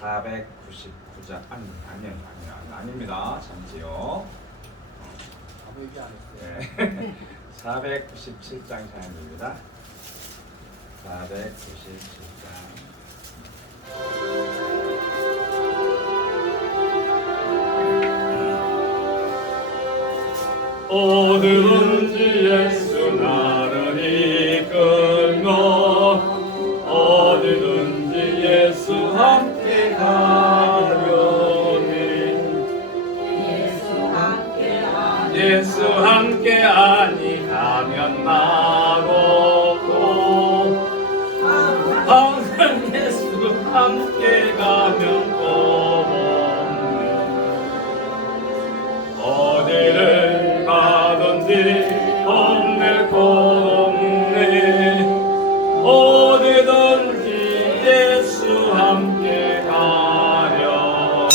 499장 아닙니다. 잠시요. 네. 497장 사연입니다. 497장. 어디든지 예수 나를 이끌며 어디든지 예수 함께 가려니 예수 함께 아니하면 나고도 항상 예수 함께 가면 고없네 어디를 가든지 없네 고없네 어디든지 예수 함께 가려네.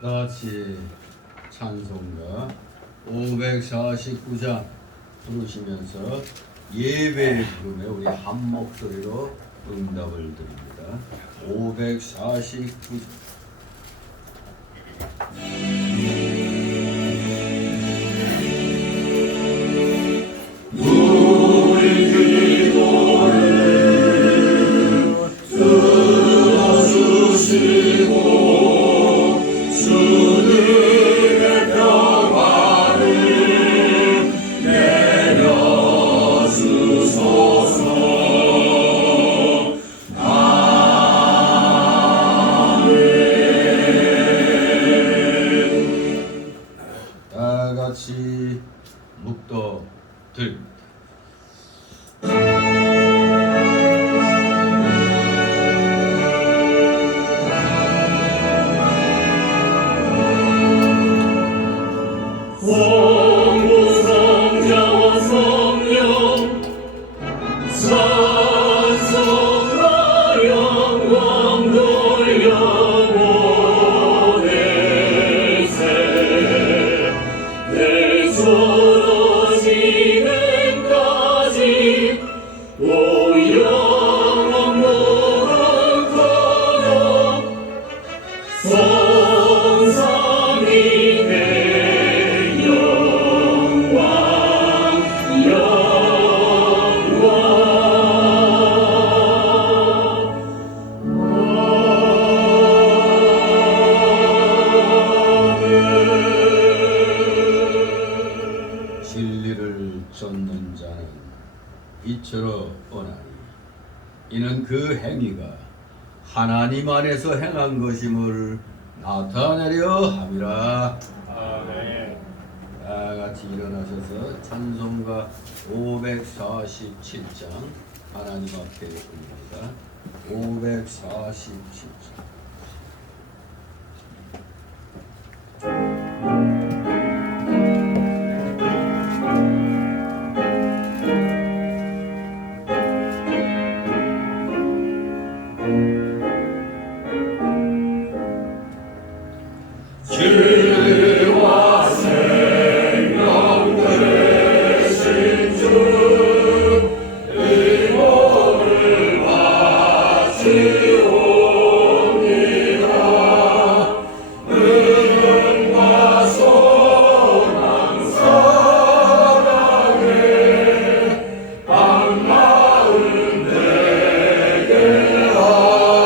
같이 찬송가 549장 부르시면서 예배를 부르며 우리 한 목소리로 응답을 드립니다. 549장 같이 묵도들 행위가 하나님 안에서 행한 것임을 나타내려 함이라. 아멘. 다 같이 일어나셔서 찬송가 547장 하나님 앞에 옵니다. 547장. 주와 생명 되신 주 의복을 바치옵니다. 은과 소망 사랑에 반마음 되게 하소서.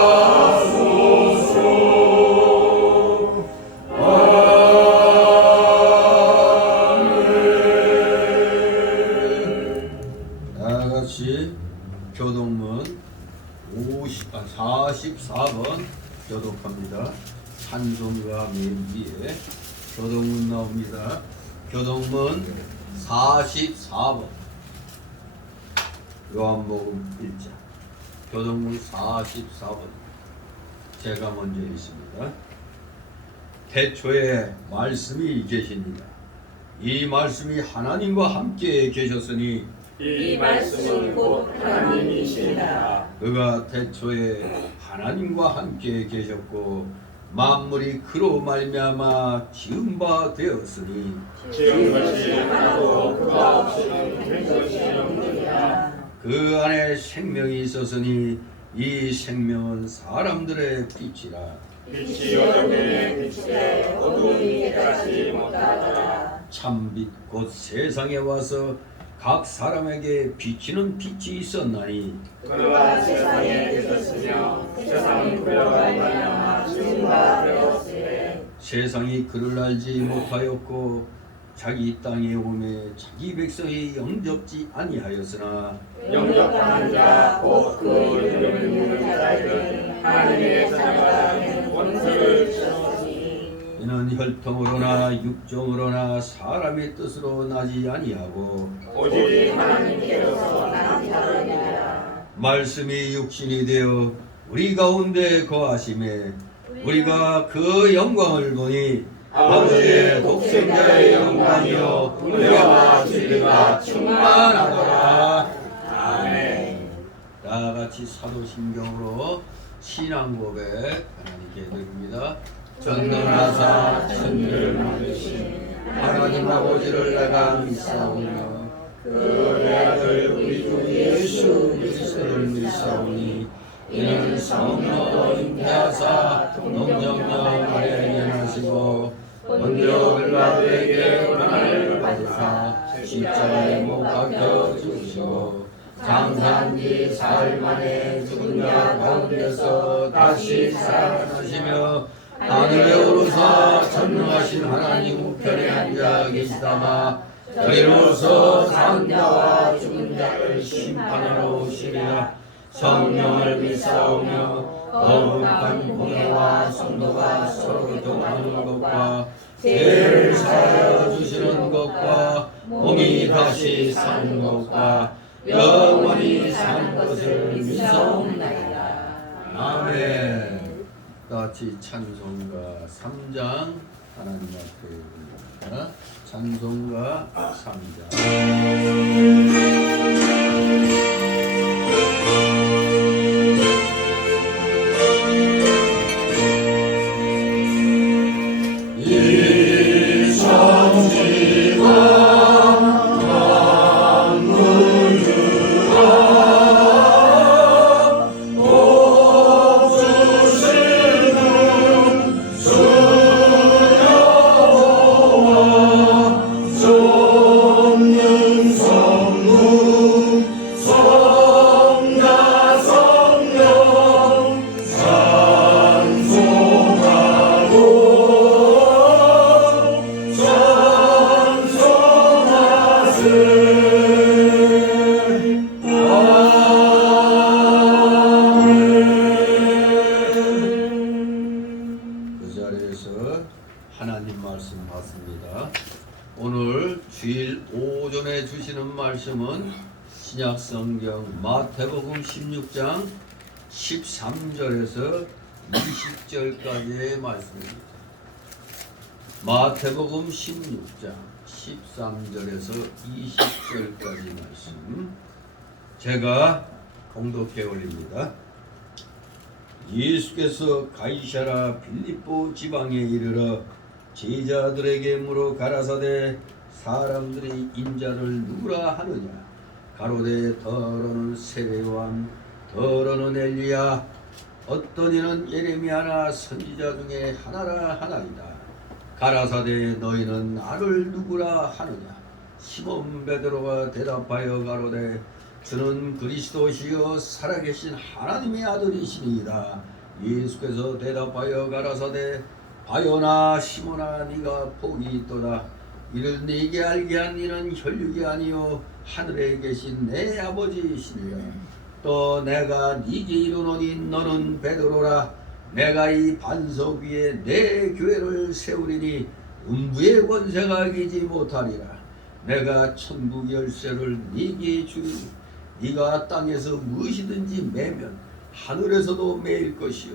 다같이 교동문 44번 교독합니다. 찬송가 맨 위에 교동문 나옵니다. 교동문 44번 요한복음 1장 교동문 44번 제가 먼저 읽습니다. 태초에 말씀이 계시니라. 이 말씀이 하나님과 함께 계셨으니 이 말씀은 곧 하나님이시니라. 그가 태초에 하나님과 함께 계셨고 만물이 그로 말미암아 지은 바 되었으니 지은 것이 하나도 그가 없이는 된 것이 없느니라. 그 안에 생명이 있었으니 이 생명은 사람들의 빛이라. 빛이 어둠에 비추되 어둠이 깨닫지 못하더라. 참빛 곧 세상에 와서 각 사람에게 비치는 빛이 있었나니 그가 세상에 계셨으며 세상은 그로 말미암아 지은 바 되었으되 세상이 그를 알지 못하였고 자기 땅에 오매 자기 백성이 영접지 아니하였으나 영접하는 자 곧 그 이름을 믿는 자들은 하나님의 자녀가 된 원수를 주셨으니 이는 혈통으로나 육정으로나 사람의 뜻으로 나지 아니하고 오직 하나님께서 난 자들이라. 말씀이 육신이 되어 우리 가운데 거하심에 우리가 그 영광을 보니 아버지의 독생자의 영광이요 은혜와 진리가 충만하더라. 아멘. 다 같이 사도신경으로 신앙 고백 하나님께 드립니다. 전능하사 천지를 만드신 하나님 아버지를 내가 믿사오며 그의 아들 우리 주 예수 그리스도를 믿사오니 이는 성령으로 잉태하사 동정녀 마리아에게 나시고 본디오 빌라도에게 고난을 받으사 십자가에 못 박혀 죽으시고 장사한 지 사흘 만에 죽은 자 가운데서 다시 살아나시며 하늘에 오르사 전능하신 하나님 우편에 앉아 계시다가 저리로서 산 자와 죽은 자를 심판하러 오시리라. 성령을 믿사오며 거룩한 공예와 성도가 서로 교통하는 것과 죄를 사하여 주시는 것과 몸이 다시 사는 것과 영원히 사는 것을 믿사옵나이다. 아멘. 같이 찬송가 3장 하나님 앞에 올립니다. 찬송가 3장 이 천지가 소 주시는 말씀은 신약성경 마태복음 16장 13절에서 20절까지의 말씀입니다. 마태복음 16장 13절에서 20절까지 말씀 제가 공독해 올립니다. 예수께서 가이사랴 빌립보 지방에 이르러 제자들에게 물어 가라사대 사람들이 인자를 누구라 하느냐 가로되 더러는 세례요한 더러는 엘리야 어떤 이는 예레미야나 선지자 중에 하나라 하나이다. 가라사대 너희는 나를 누구라 하느냐 시몬 베드로가 대답하여 가로되 주는 그리스도시요 살아계신 하나님의 아들이시니이다. 예수께서 대답하여 가라사대 바요나 시몬아 네가 복이 있도다. 이를 네게 알게 한 이는 혈육이 아니요 하늘에 계신 내 아버지이시니라. 또 내가 네게 이르노니 너는 베드로라. 내가 이 반석 위에 내 교회를 세우리니 음부의 권세가 이기지 못하리라. 내가 천국 열쇠를 네게 주리니 네가 땅에서 무엇이든지 매면 하늘에서도 매일 것이요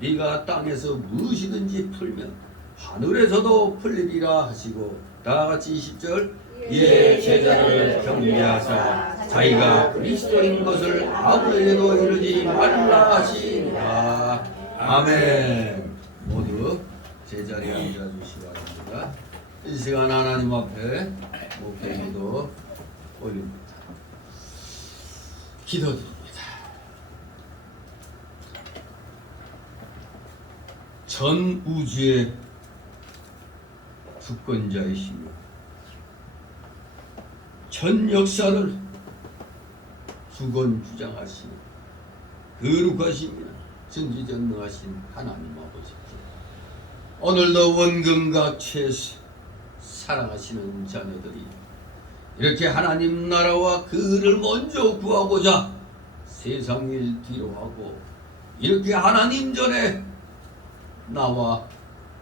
네가 땅에서 무엇이든지 풀면 하늘에서도 풀리리라 하시고 다같이 20절 이에 제자를 경계하사 자기가 그리스도인 것을 아무에게도 이르지 말라 하시니라. 아멘. 모두 제자리에 앉아주시기 바랍니다. 이 시간 하나님 앞에 목회기도 올립니다. 기도드립니다. 전 우주의 주권자이시며 전 역사를 주권주장하시며 거룩하시며 전지전능하신 하나님 아버지께 오늘도 원금과 최수 사랑하시는 자녀들이 이렇게 하나님 나라와 그 의를 먼저 구하고자 세상 일 뒤로 하고 이렇게 하나님 전에 나와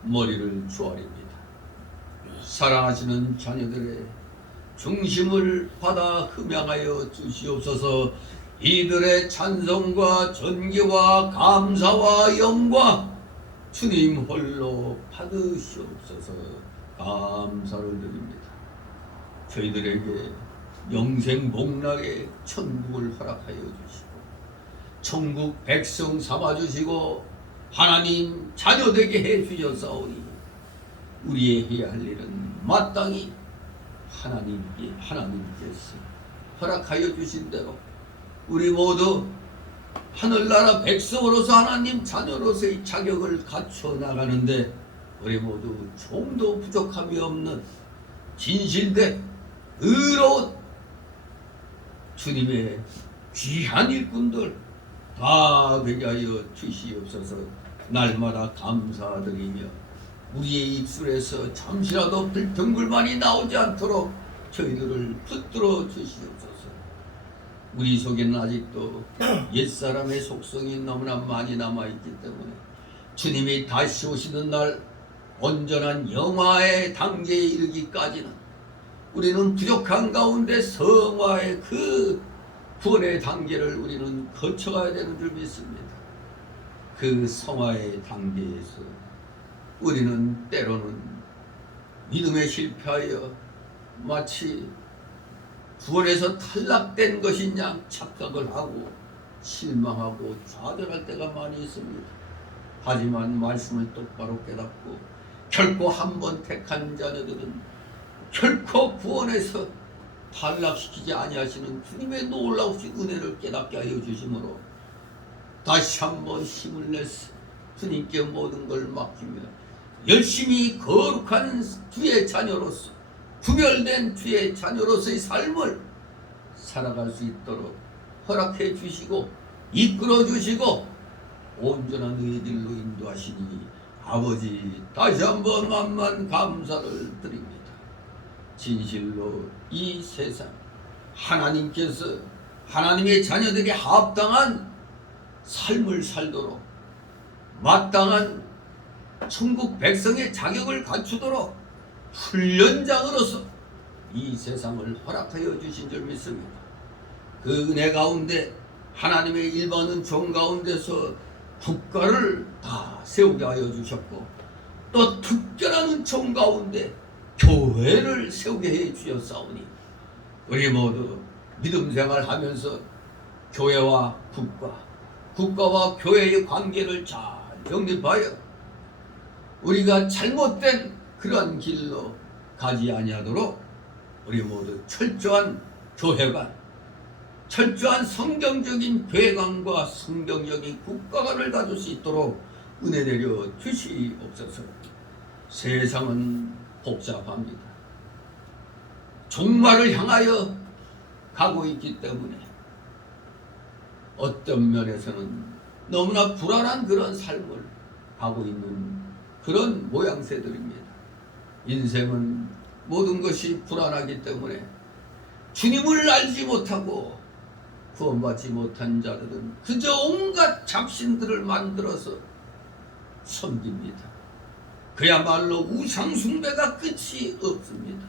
머리를 조아립니다. 사랑하시는 자녀들의 중심을 받아 흠양하여 주시옵소서. 이들의 찬송과 존귀와 감사와 영광 주님 홀로 받으시옵소서. 감사를 드립니다. 저희들에게 영생 복락의 천국을 허락하여 주시고 천국 백성 삼아주시고 하나님 자녀 되게 해주셨사오니 우리의 해야 할 일은 마땅히 하나님께서 허락하여 주신 대로 우리 모두 하늘나라 백성으로서 하나님 자녀로서의 자격을 갖춰 나가는데 우리 모두 좀도 부족함이 없는 진실된 의로운 주님의 귀한 일꾼들 다 되게 하여 주시옵소서. 날마다 감사드리며 우리의 입술에서 잠시라도 불평불만이 나오지 않도록 저희들을 붙들어 주시옵소서. 우리 속에는 아직도 옛사람의 속성이 너무나 많이 남아있기 때문에 주님이 다시 오시는 날 온전한 영화의 단계에 이르기까지는 우리는 부족한 가운데 성화의 그 구원의 단계를 우리는 거쳐가야 되는 줄 믿습니다. 그 성화의 단계에서 우리는 때로는 믿음에 실패하여 마치 구원에서 탈락된 것인 양 착각을 하고 실망하고 좌절할 때가 많이 있습니다. 하지만 말씀을 똑바로 깨닫고 결코 한 번 택한 자녀들은 결코 구원에서 탈락시키지 아니하시는 주님의 놀라우신 은혜를 깨닫게 하여 주심으로 다시 한번 힘을 내서 주님께 모든 걸 맡기며 열심히 거룩한 주의 자녀로서 구별된 주의 자녀로서의 삶을 살아갈 수 있도록 허락해 주시고 이끌어 주시고 온전한 의의 길로 인도하시니 아버지 다시 한번 만만 감사를 드립니다. 진실로 이 세상 하나님께서 하나님의 자녀들이 합당한 삶을 살도록 마땅한 천국 백성의 자격을 갖추도록 훈련장으로서 이 세상을 허락하여 주신 줄 믿습니다. 그 은혜 가운데 하나님의 일반은 종 가운데서 국가를 다 세우게 하여 주셨고, 또 특별한 은총 가운데 교회를 세우게 해 주셨사오니, 우리 모두 믿음 생활하면서 교회와 국가와 교회의 관계를 잘 정립하여 우리가 잘못된 그러한 길로 가지 아니하도록 우리 모두 철저한 교회관, 철저한 성경적인 교회관과 성경적인 국가관을 가질 수 있도록 은혜 내려 주시옵소서. 세상은 복잡합니다. 종말을 향하여 가고 있기 때문에 어떤 면에서는 너무나 불안한 그런 삶을 가고 있는 그런 모양새들입니다. 인생은 모든 것이 불안하기 때문에 주님을 알지 못하고 구원받지 못한 자들은 그저 온갖 잡신들을 만들어서 섬깁니다. 그야말로 우상숭배가 끝이 없습니다.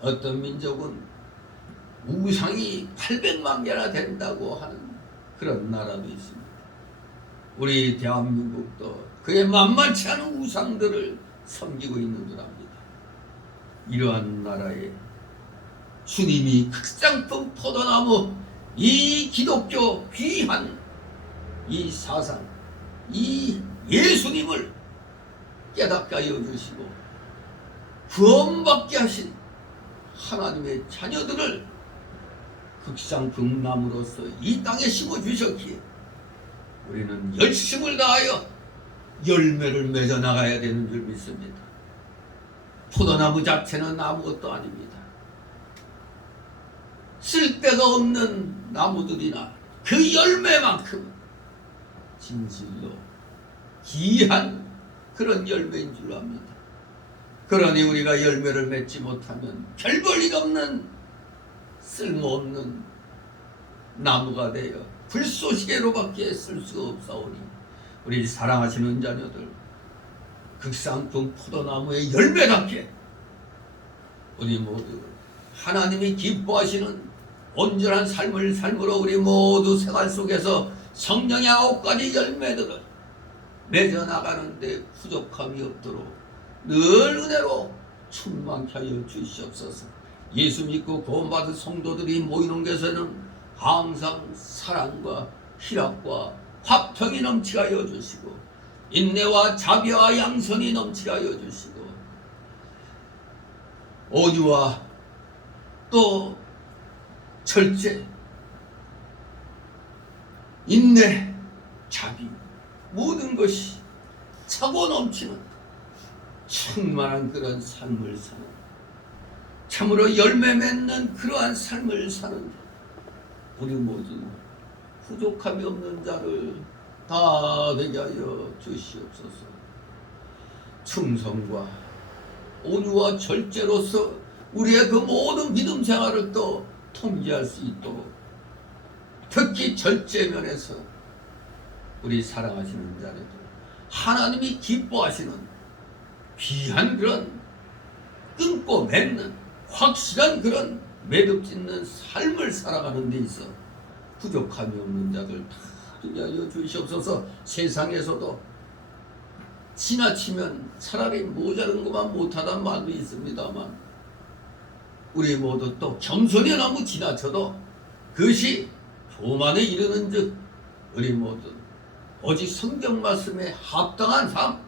어떤 민족은 우상이 800만 개나 된다고 하는 그런 나라도 있습니다. 우리 대한민국도 그의 만만치 않은 우상들을 섬기고 있는 줄 압니다. 이러한 나라에 주님이 극상품 포도나무, 이 기독교 귀한 이 사상, 이 예수님을 깨닫게 하여 주시고 구원받게 하신 하나님의 자녀들을 극상품 나무로서 이 땅에 심어 주셨기에 우리는 열심을 다하여 열매를 맺어 나가야 되는 줄 믿습니다. 포도나무 자체는 아무것도 아닙니다. 쓸데가 없는 나무들이나 그 열매만큼 진실로 귀한 그런 열매인 줄 압니다. 그러니 우리가 열매를 맺지 못하면 별 볼 일 없는 쓸모없는 나무가 되어 불쏘시개로밖에 쓸 수 없사오니, 우리 사랑하시는 자녀들 극상품 포도나무의 열매답게 우리 모두 하나님이 기뻐하시는 온전한 삶을 삶으로 우리 모두 생활 속에서 성령의 9가지 열매들을 맺어 나가는데 부족함이 없도록 늘 은혜로 충만케 하여 주시옵소서. 예수 믿고 구원받은 성도들이 모이는 곳에는 항상 사랑과 희락과 화평이 넘치게 하여 주시고 인내와 자비와 양선이 넘치게 하여 주시고 온유와 또 절제, 인내, 자비, 모든 것이 차고 넘치는 충만한 그런 삶을 사는, 참으로 열매 맺는 그러한 삶을 사는 우리 모두 부족함이 없는 자를 다 되게 하여 주시옵소서. 충성과 온유와 절제로서 우리의 그 모든 믿음 생활을 또 통제할 수 있도록, 특히 절제 면에서 우리 사랑하시는 자녀들 하나님이 기뻐하시는 귀한 그런 끊고 맺는 확실한 그런 매듭짓는 삶을 살아가는 데 있어 부족함이 없는 자들 다 되게 하여 주시옵소서. 세상에서도 지나치면 차라리 모자른 것만 못하다는 말도 있습니다만 우리 모두 또 겸손히 너무 지나쳐도 그것이 교만에 이르는 즉 우리 모두 오직 성경 말씀에 합당한 삶,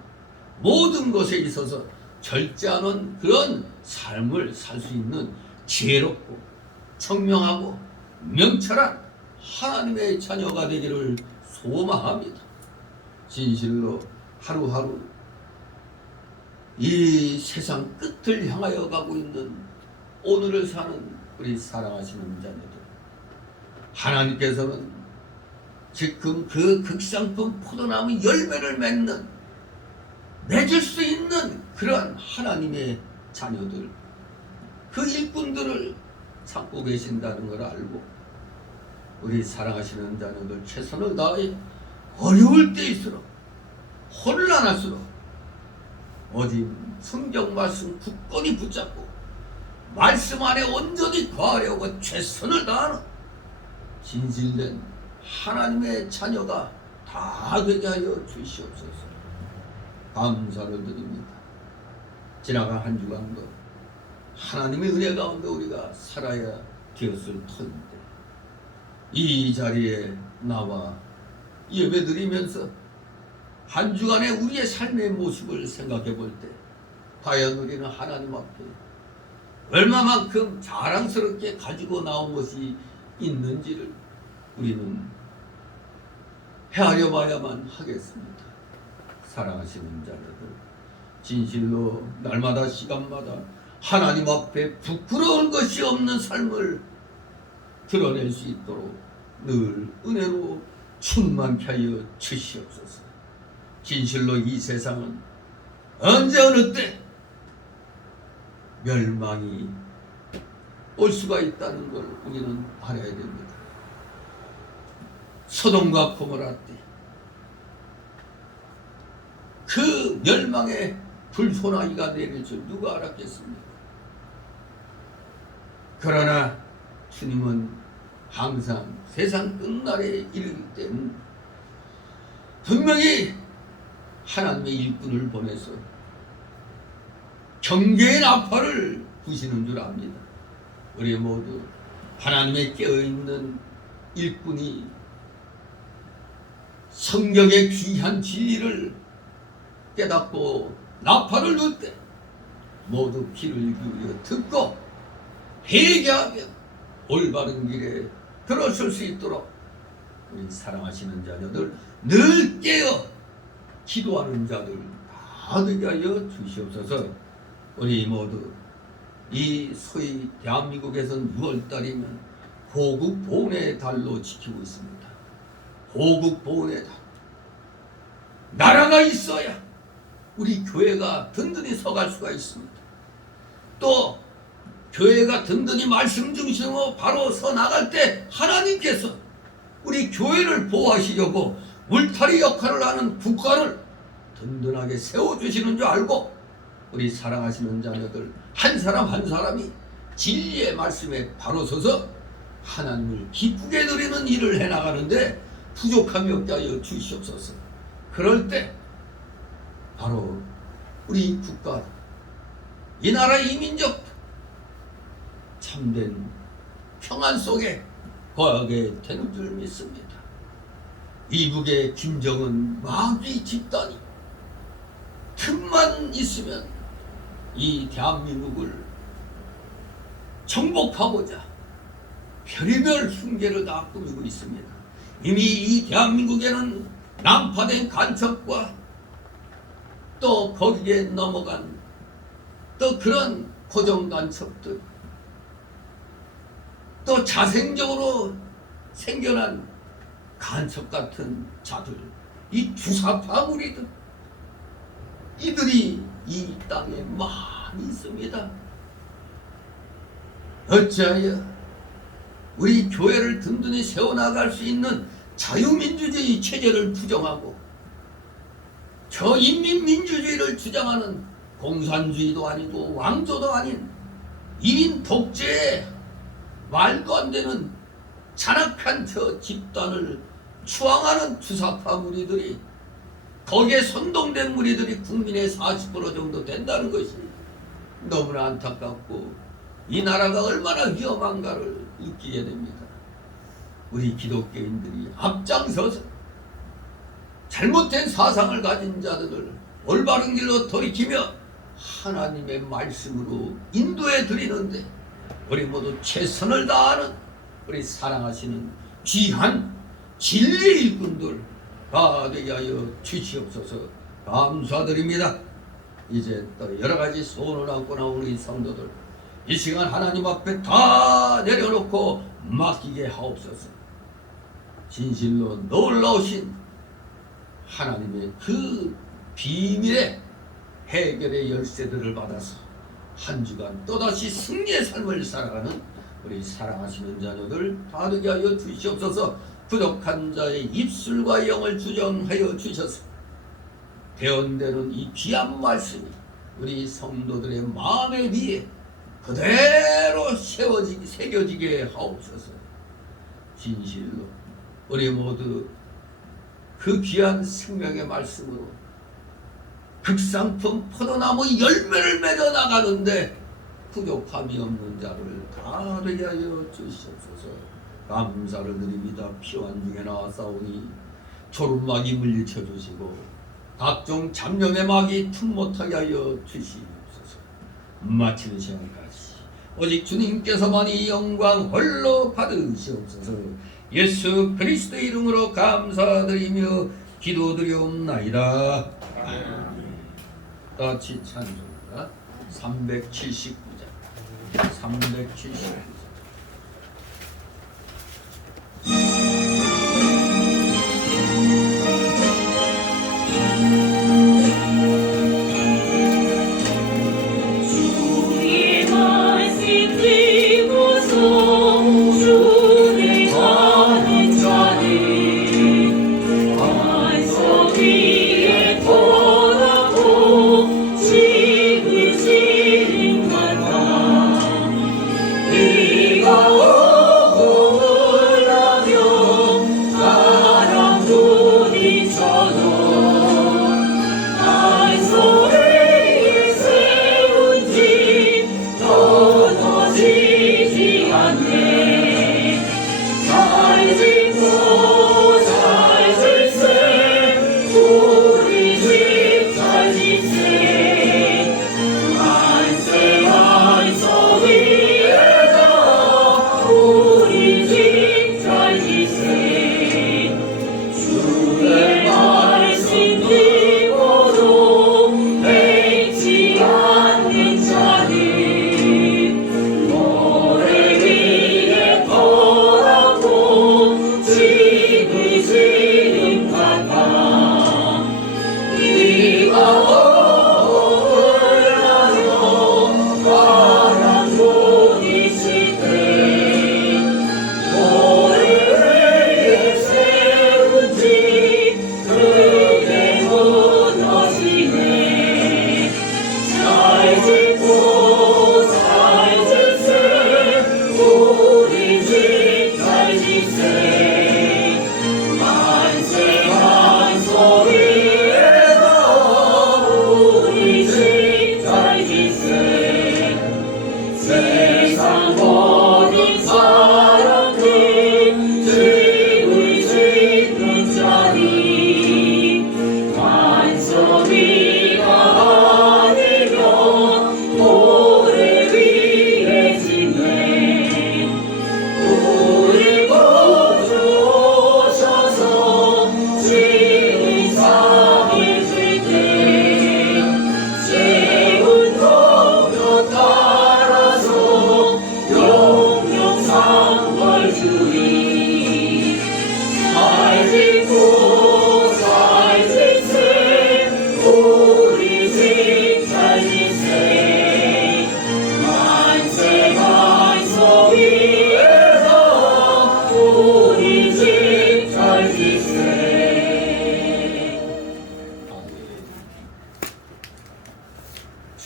모든 것에 있어서 절제하는 그런 삶을 살 수 있는 지혜롭고 청명하고 명철한 하나님의 자녀가 되기를 소망합니다. 진실로 하루하루 이 세상 끝을 향하여 가고 있는 오늘을 사는 우리 사랑하시는 자녀들, 하나님께서는 지금 그 극상품 포도나무 열매를 맺을 수 있는 그런 하나님의 자녀들, 그 일꾼들을 찾고 계신다는 걸 알고 우리 사랑하시는 자녀들 최선을 다해 어려울 때일수록 혼란할수록 오직 성경 말씀 굳건히 붙잡고 말씀 안에 온전히 거하려고 최선을 다하는 진실된 하나님의 자녀가 다 되게 하여 주시옵소서. 감사를 드립니다. 지나간 한 주간도 하나님의 은혜 가운데 우리가 살아야 되었을 터인데 이 자리에 나와 예배드리면서 한 주간의 우리의 삶의 모습을 생각해 볼 때 과연 우리는 하나님 앞에 얼마만큼 자랑스럽게 가지고 나온 것이 있는지를 우리는 헤아려 봐야만 하겠습니다. 사랑하시는 자녀들, 진실로 날마다 시간마다 하나님 앞에 부끄러운 것이 없는 삶을 드러낼 수 있도록 늘 은혜로 충만케 하여 주시옵소서. 진실로 이 세상은 언제 어느 때 멸망이 올 수가 있다는 걸 우리는 알아야 됩니다. 소돔과 고모라 때 그 멸망의 불소나기가 내릴 줄 누가 알았겠습니까? 그러나 주님은 항상 세상 끝날에 이르기 때문에 분명히 하나님의 일꾼을 보내서 경계의 나팔을 부시는 줄 압니다. 우리 모두 하나님의 깨어있는 일꾼이 성경의 귀한 진리를 깨닫고 나팔을 놓을 때 모두 귀를 기울여 듣고 회개하며 올바른 길에 들어설 수 있도록 우리 사랑하시는 자녀들 늘 깨어 기도하는 자들 다 되게 하여 주시옵소서. 우리 모두 이 소위 대한민국에서는 6월달이면 호국보훈의 달로 지키고 있습니다. 호국보훈의 달. 나라가 있어야 우리 교회가 든든히 서갈 수가 있습니다. 또 교회가 든든히 말씀 중심으로 바로 서 나갈 때 하나님께서 우리 교회를 보호하시려고 울타리 역할을 하는 국가를 든든하게 세워주시는 줄 알고 우리 사랑하시는 자녀들 한 사람 한 사람이 진리의 말씀에 바로 서서 하나님을 기쁘게 드리는 일을 해나가는데 부족함이 없게 하여 주시옵소서. 그럴 때 바로 우리 국가, 이 나라 이민족 참된 평안 속에 거하게 되는 줄 믿습니다. 이북의 김정은 마귀 집단이 틈만 있으면 이 대한민국을 정복하고자 별의별 흉계를 다 꾸미고 있습니다. 이미 이 대한민국에는 난파된 간첩과 또 거기에 넘어간 또 그런 고정 간첩들, 또 자생적으로 생겨난 간첩 같은 자들, 이 주사파 무리들, 이들이 이 땅에 많이 있습니다. 어찌하여 우리 교회를 든든히 세워나갈 수 있는 자유민주주의 체제를 부정하고 저 인민민주주의를 주장하는 공산주의도 아니고 왕조도 아닌 1인 독재에 말도 안 되는 잔악한 저 집단을 추앙하는 주사파 무리들이, 거기에 선동된 무리들이 국민의 40% 정도 된다는 것이 너무나 안타깝고 이 나라가 얼마나 위험한가를 느끼게 됩니다. 우리 기독교인들이 앞장서서 잘못된 사상을 가진 자들을 올바른 길로 돌이키며 하나님의 말씀으로 인도해 드리는데 우리 모두 최선을 다하는 우리 사랑하시는 귀한 진리의 일꾼들 다 되게 하여 주시옵소서. 감사드립니다. 이제 또 여러 가지 소원을 안고 나오는 우리 성도들 이 시간 하나님 앞에 다 내려놓고 맡기게 하옵소서. 진실로 놀라우신 하나님의 그 비밀의 해결의 열쇠들을 받아서 한 주간 또다시 승리의 삶을 살아가는 우리 사랑하시는 자녀들 다 되게 하여 주시옵소서. 부족한 자의 입술과 영을 주정하여 주셔서 대언되는 이 귀한 말씀이 우리 성도들의 마음에 위에 그대로 새겨지게 하옵소서. 진실로 우리 모두 그 귀한 생명의 말씀으로 극상품 포도나무 열매를 맺어 나가는데 부족함이 없는 자를 다 되게 하여 주시옵소서. 감사를 드립니다. 피환 중에 나왔사오니 졸음막이 물리쳐 주시고 각종 잡념의 막이 틈 못하게 하여 주시옵소서. 마치는 시간까지 오직 주님께서만이 영광 홀로 받으시옵소서. 예수 그리스도의 이름으로 감사드리며 기도드리옵나이다. 같이 찬송가 379장 379장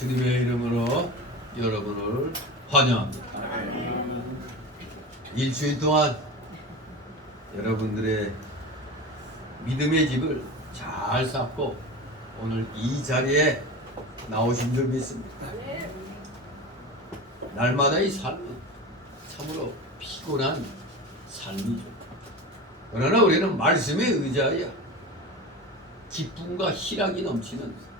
주님의 이름으로 여러분을 환영합니다. 일주일 동안 여러분들의 믿음의 집을 잘 쌓고 오늘 이 자리에 나오신 줄 믿습니다. 날마다의 삶은 참으로 피곤한 삶이죠. 그러나 우리는 말씀에 의지하여 기쁨과 희락이 넘치는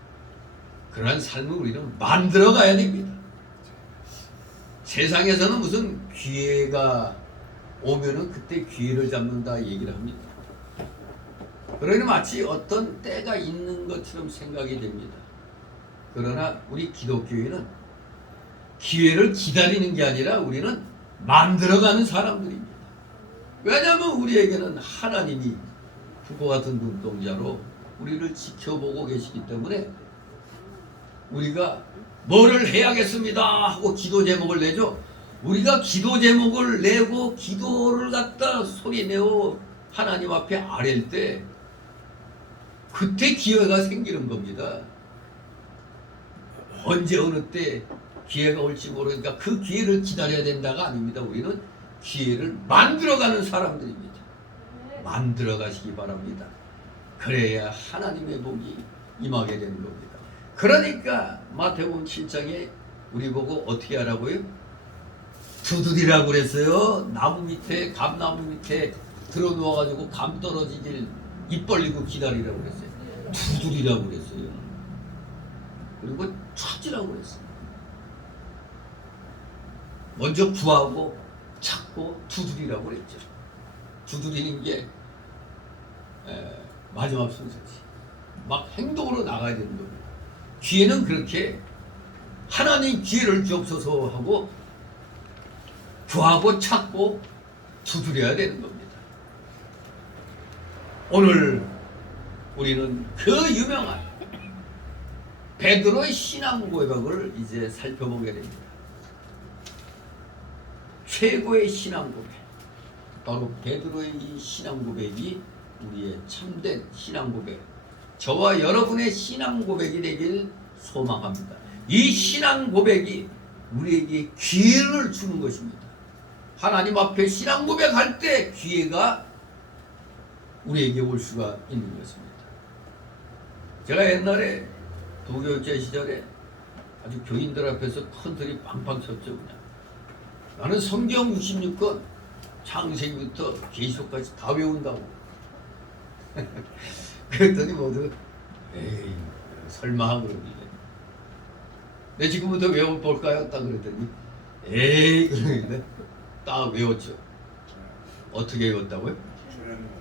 그러한 삶을 우리는 만들어 가야 됩니다. 세상에서는 무슨 기회가 오면은 그때 기회를 잡는다 얘기를 합니다. 그러니 마치 어떤 때가 있는 것처럼 생각이 됩니다. 그러나 우리 기독교인은 기회를 기다리는 게 아니라 우리는 만들어가는 사람들입니다. 왜냐하면 우리에게는 하나님이 그와 같은 눈동자로 우리를 지켜보고 계시기 때문에 우리가 뭐를 해야겠습니다 하고 기도 제목을 내죠. 우리가 기도 제목을 내고 기도를 갖다 소리내어 하나님 앞에 아랠 때 그때 기회가 생기는 겁니다. 언제 어느 때 기회가 올지 모르니까 그 기회를 기다려야 된다가 아닙니다. 우리는 기회를 만들어가는 사람들입니다. 만들어 가시기 바랍니다. 그래야 하나님의 복이 임하게 되는 겁니다. 그러니까 마태복음 7장에 우리 보고 어떻게 하라고요? 두드리라고 그랬어요. 나무 밑에, 감나무 밑에 들어 누워가지고 감 떨어지길 입 벌리고 기다리라고 그랬어요. 두드리라고 그랬어요. 그리고 찾으라고 그랬어요. 먼저 구하고 찾고 두드리라고 그랬죠. 두드리는 게 마지막 순서지. 막 행동으로 나가야 되는 겁니다. 기회는 그렇게 하나님 기회를 주옵소서 하고 구하고 찾고 두드려야 되는 겁니다. 오늘 우리는 그 유명한 베드로의 신앙 고백을 이제 살펴보게 됩니다. 최고의 신앙 고백, 바로 베드로의 이 신앙 고백이 우리의 참된 신앙 고백, 저와 여러분의 신앙 고백이 되길 소망합니다. 이 신앙 고백이 우리에게 기회를 주는 것입니다. 하나님 앞에 신앙 고백할 때 기회가 우리에게 올 수가 있는 것입니다. 제가 옛날에 도교육자 시절에 아주 교인들 앞에서 큰 소리 빵빵 쳤죠. 그냥 나는 성경 66권 창세기부터 계시록까지 다 외운다고. 그랬더니 모두 에이 설마 그러길래 내 지금부터 외워볼까요? 딱 그랬더니 에이 그러길래 딱 외웠죠. 어떻게 외웠다고요?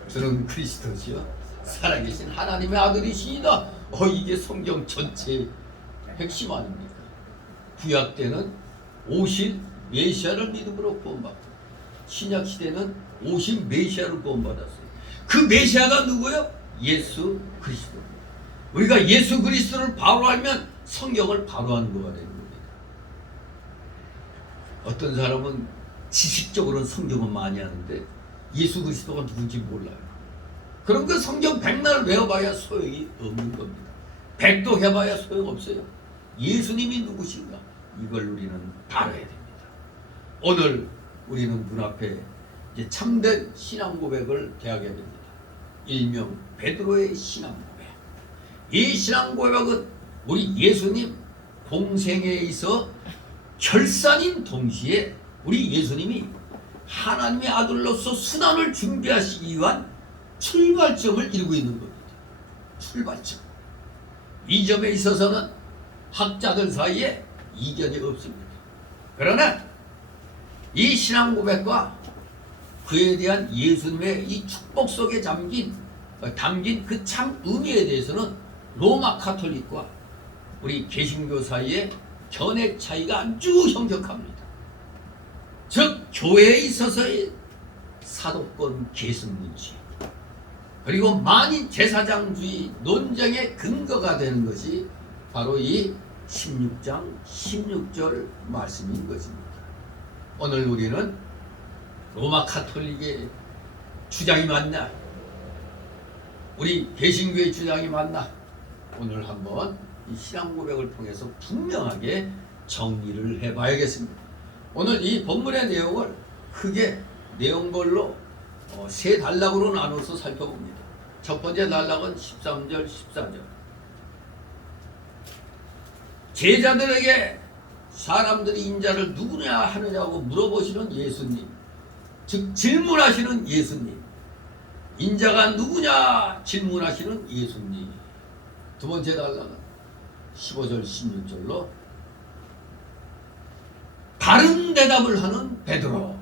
저는 그리스도시요 살아계신 하나님의 아들이시이다. 이게 성경 전체 핵심 아닙니까? 구약 때는 오실 메시아를 믿음으로 구원받고, 신약 시대는 오신 메시아를 구원받았어요. 그 메시아가 누구요? 예수 그리스도입니다. 우리가 예수 그리스도를 바로 알면 성경을 바로 아는 거가 되는 겁니다. 어떤 사람은 지식적으로는 성경은 많이 아는데 예수 그리스도가 누군지 몰라요. 그런 그 성경 백날 외워봐야 소용이 없는 겁니다. 백도 해봐야 소용없어요. 예수님이 누구신가? 이걸 우리는 알아야 됩니다. 오늘 우리는 눈앞에 이제 참된 신앙 고백을 대하게 됩니다. 일명 베드로의 신앙 고백. 이 신앙 고백은 우리 예수님 공생에 있어 결산인 동시에 우리 예수님이 하나님의 아들로서 순환을 준비하시기 위한 출발점을 이루고 있는 겁니다. 출발점. 이 점에 있어서는 학자들 사이에 이견이 없습니다. 그러나 이 신앙 고백과 그에 대한 예수님의 이 축복 속에 담긴 그 참 의미에 대해서는 로마 카톨릭과 우리 개신교 사이에 견해 차이가 아주 형격합니다. 즉 교회에 있어서의 사도권 계승 문제, 그리고 만인 제사장주의 논쟁의 근거가 되는 것이 바로 이 16장 16절 말씀인 것입니다. 오늘 우리는 로마 카톨릭의 주장이 맞나, 우리 개신교의 주장이 맞나, 오늘 한번 이 신앙 고백을 통해서 분명하게 정리를 해봐야겠습니다. 오늘 이 본문의 내용을 크게 내용별로 세 단락으로 나눠서 살펴봅니다. 첫 번째 단락은 13절, 14절. 제자들에게 사람들이 인자를 누구냐 하느냐고 물어보시는 예수님, 즉 질문하시는 예수님. 인자가 누구냐 질문하시는 예수님. 두 번째 단락은 15절, 16절로 바른 대답을 하는 베드로.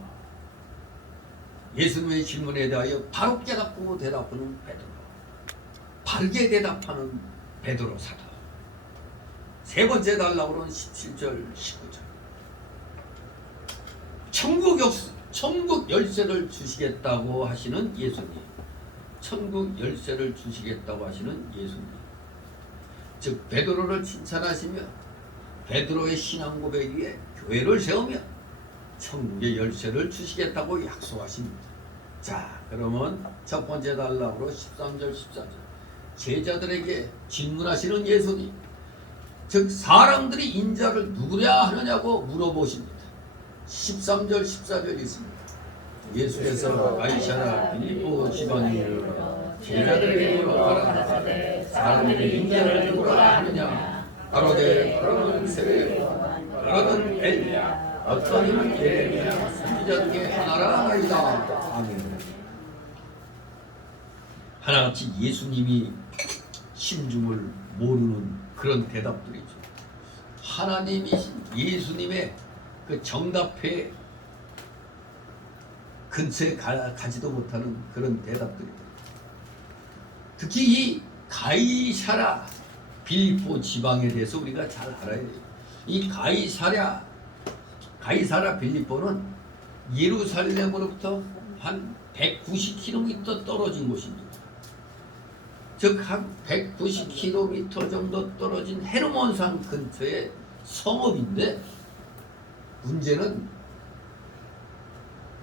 예수님의 질문에 대하여 바로 깨닫고 대답하는 베드로. 바르게 대답하는 베드로 사도. 세 번째 단락으로는 17절, 19절. 천국 열쇠를 주시겠다고 하시는 예수님. 천국 열쇠를 주시겠다고 하시는 예수님. 즉 베드로를 칭찬하시며 베드로의 신앙 고백 위에 교회를 세우며 천국의 열쇠를 주시겠다고 약속하십니다. 자, 그러면 첫 번째 단락으로 13절, 14절. 제자들에게 질문하시는 예수님. 즉 사람들이 인자를 누구랴 하느냐고 물어보십니다. 13절 14절 있습니다. 예수께서 가이사랴 빌립보 지방에 이르러 제자들에게 말하되 사람들이 인자를 누구라 하느냐 가로되 어떤 세례 어떤 엘리야 어떤 이는 예레미야 선지자 중에 하나라 하이다. 아멘. 하나같이 예수님이 심중을 모르는 그런 대답들이죠. 하나님이 예수님의 그 정답에 근처에 가지도 못하는 그런 대답들입니다. 특히 이 가이사랴 빌립보 지방에 대해서 우리가 잘 알아야 돼요. 이 가이사랴 빌립보는 예루살렘으로부터 한 190km 떨어진 곳입니다. 즉 한 190km 정도 떨어진 헤르몬산 근처의 성읍인데, 문제는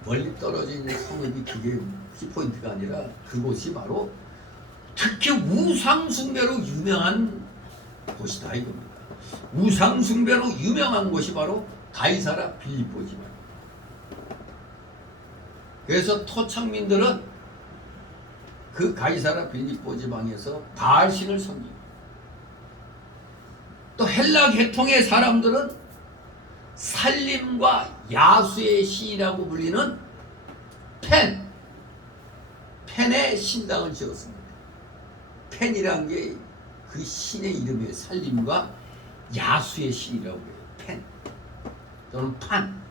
멀리 떨어진 성읍이 그게 키포인트가 아니라 그곳이 바로 특히 우상숭배로 유명한 곳이다 이겁니다. 우상숭배로 유명한 곳이 바로 가이사랴 빌립보 지방. 그래서 토착민들은 그 가이사랴 빌립보 지방에서 바알신을 섬기고, 또 헬라 계통의 사람들은 살림과 야수의 신이라고 불리는 펜의 신당을 지었습니다. 펜이란 게 그 신의 이름이에요. 살림과 야수의 신이라고 해요. 펜 또는 판.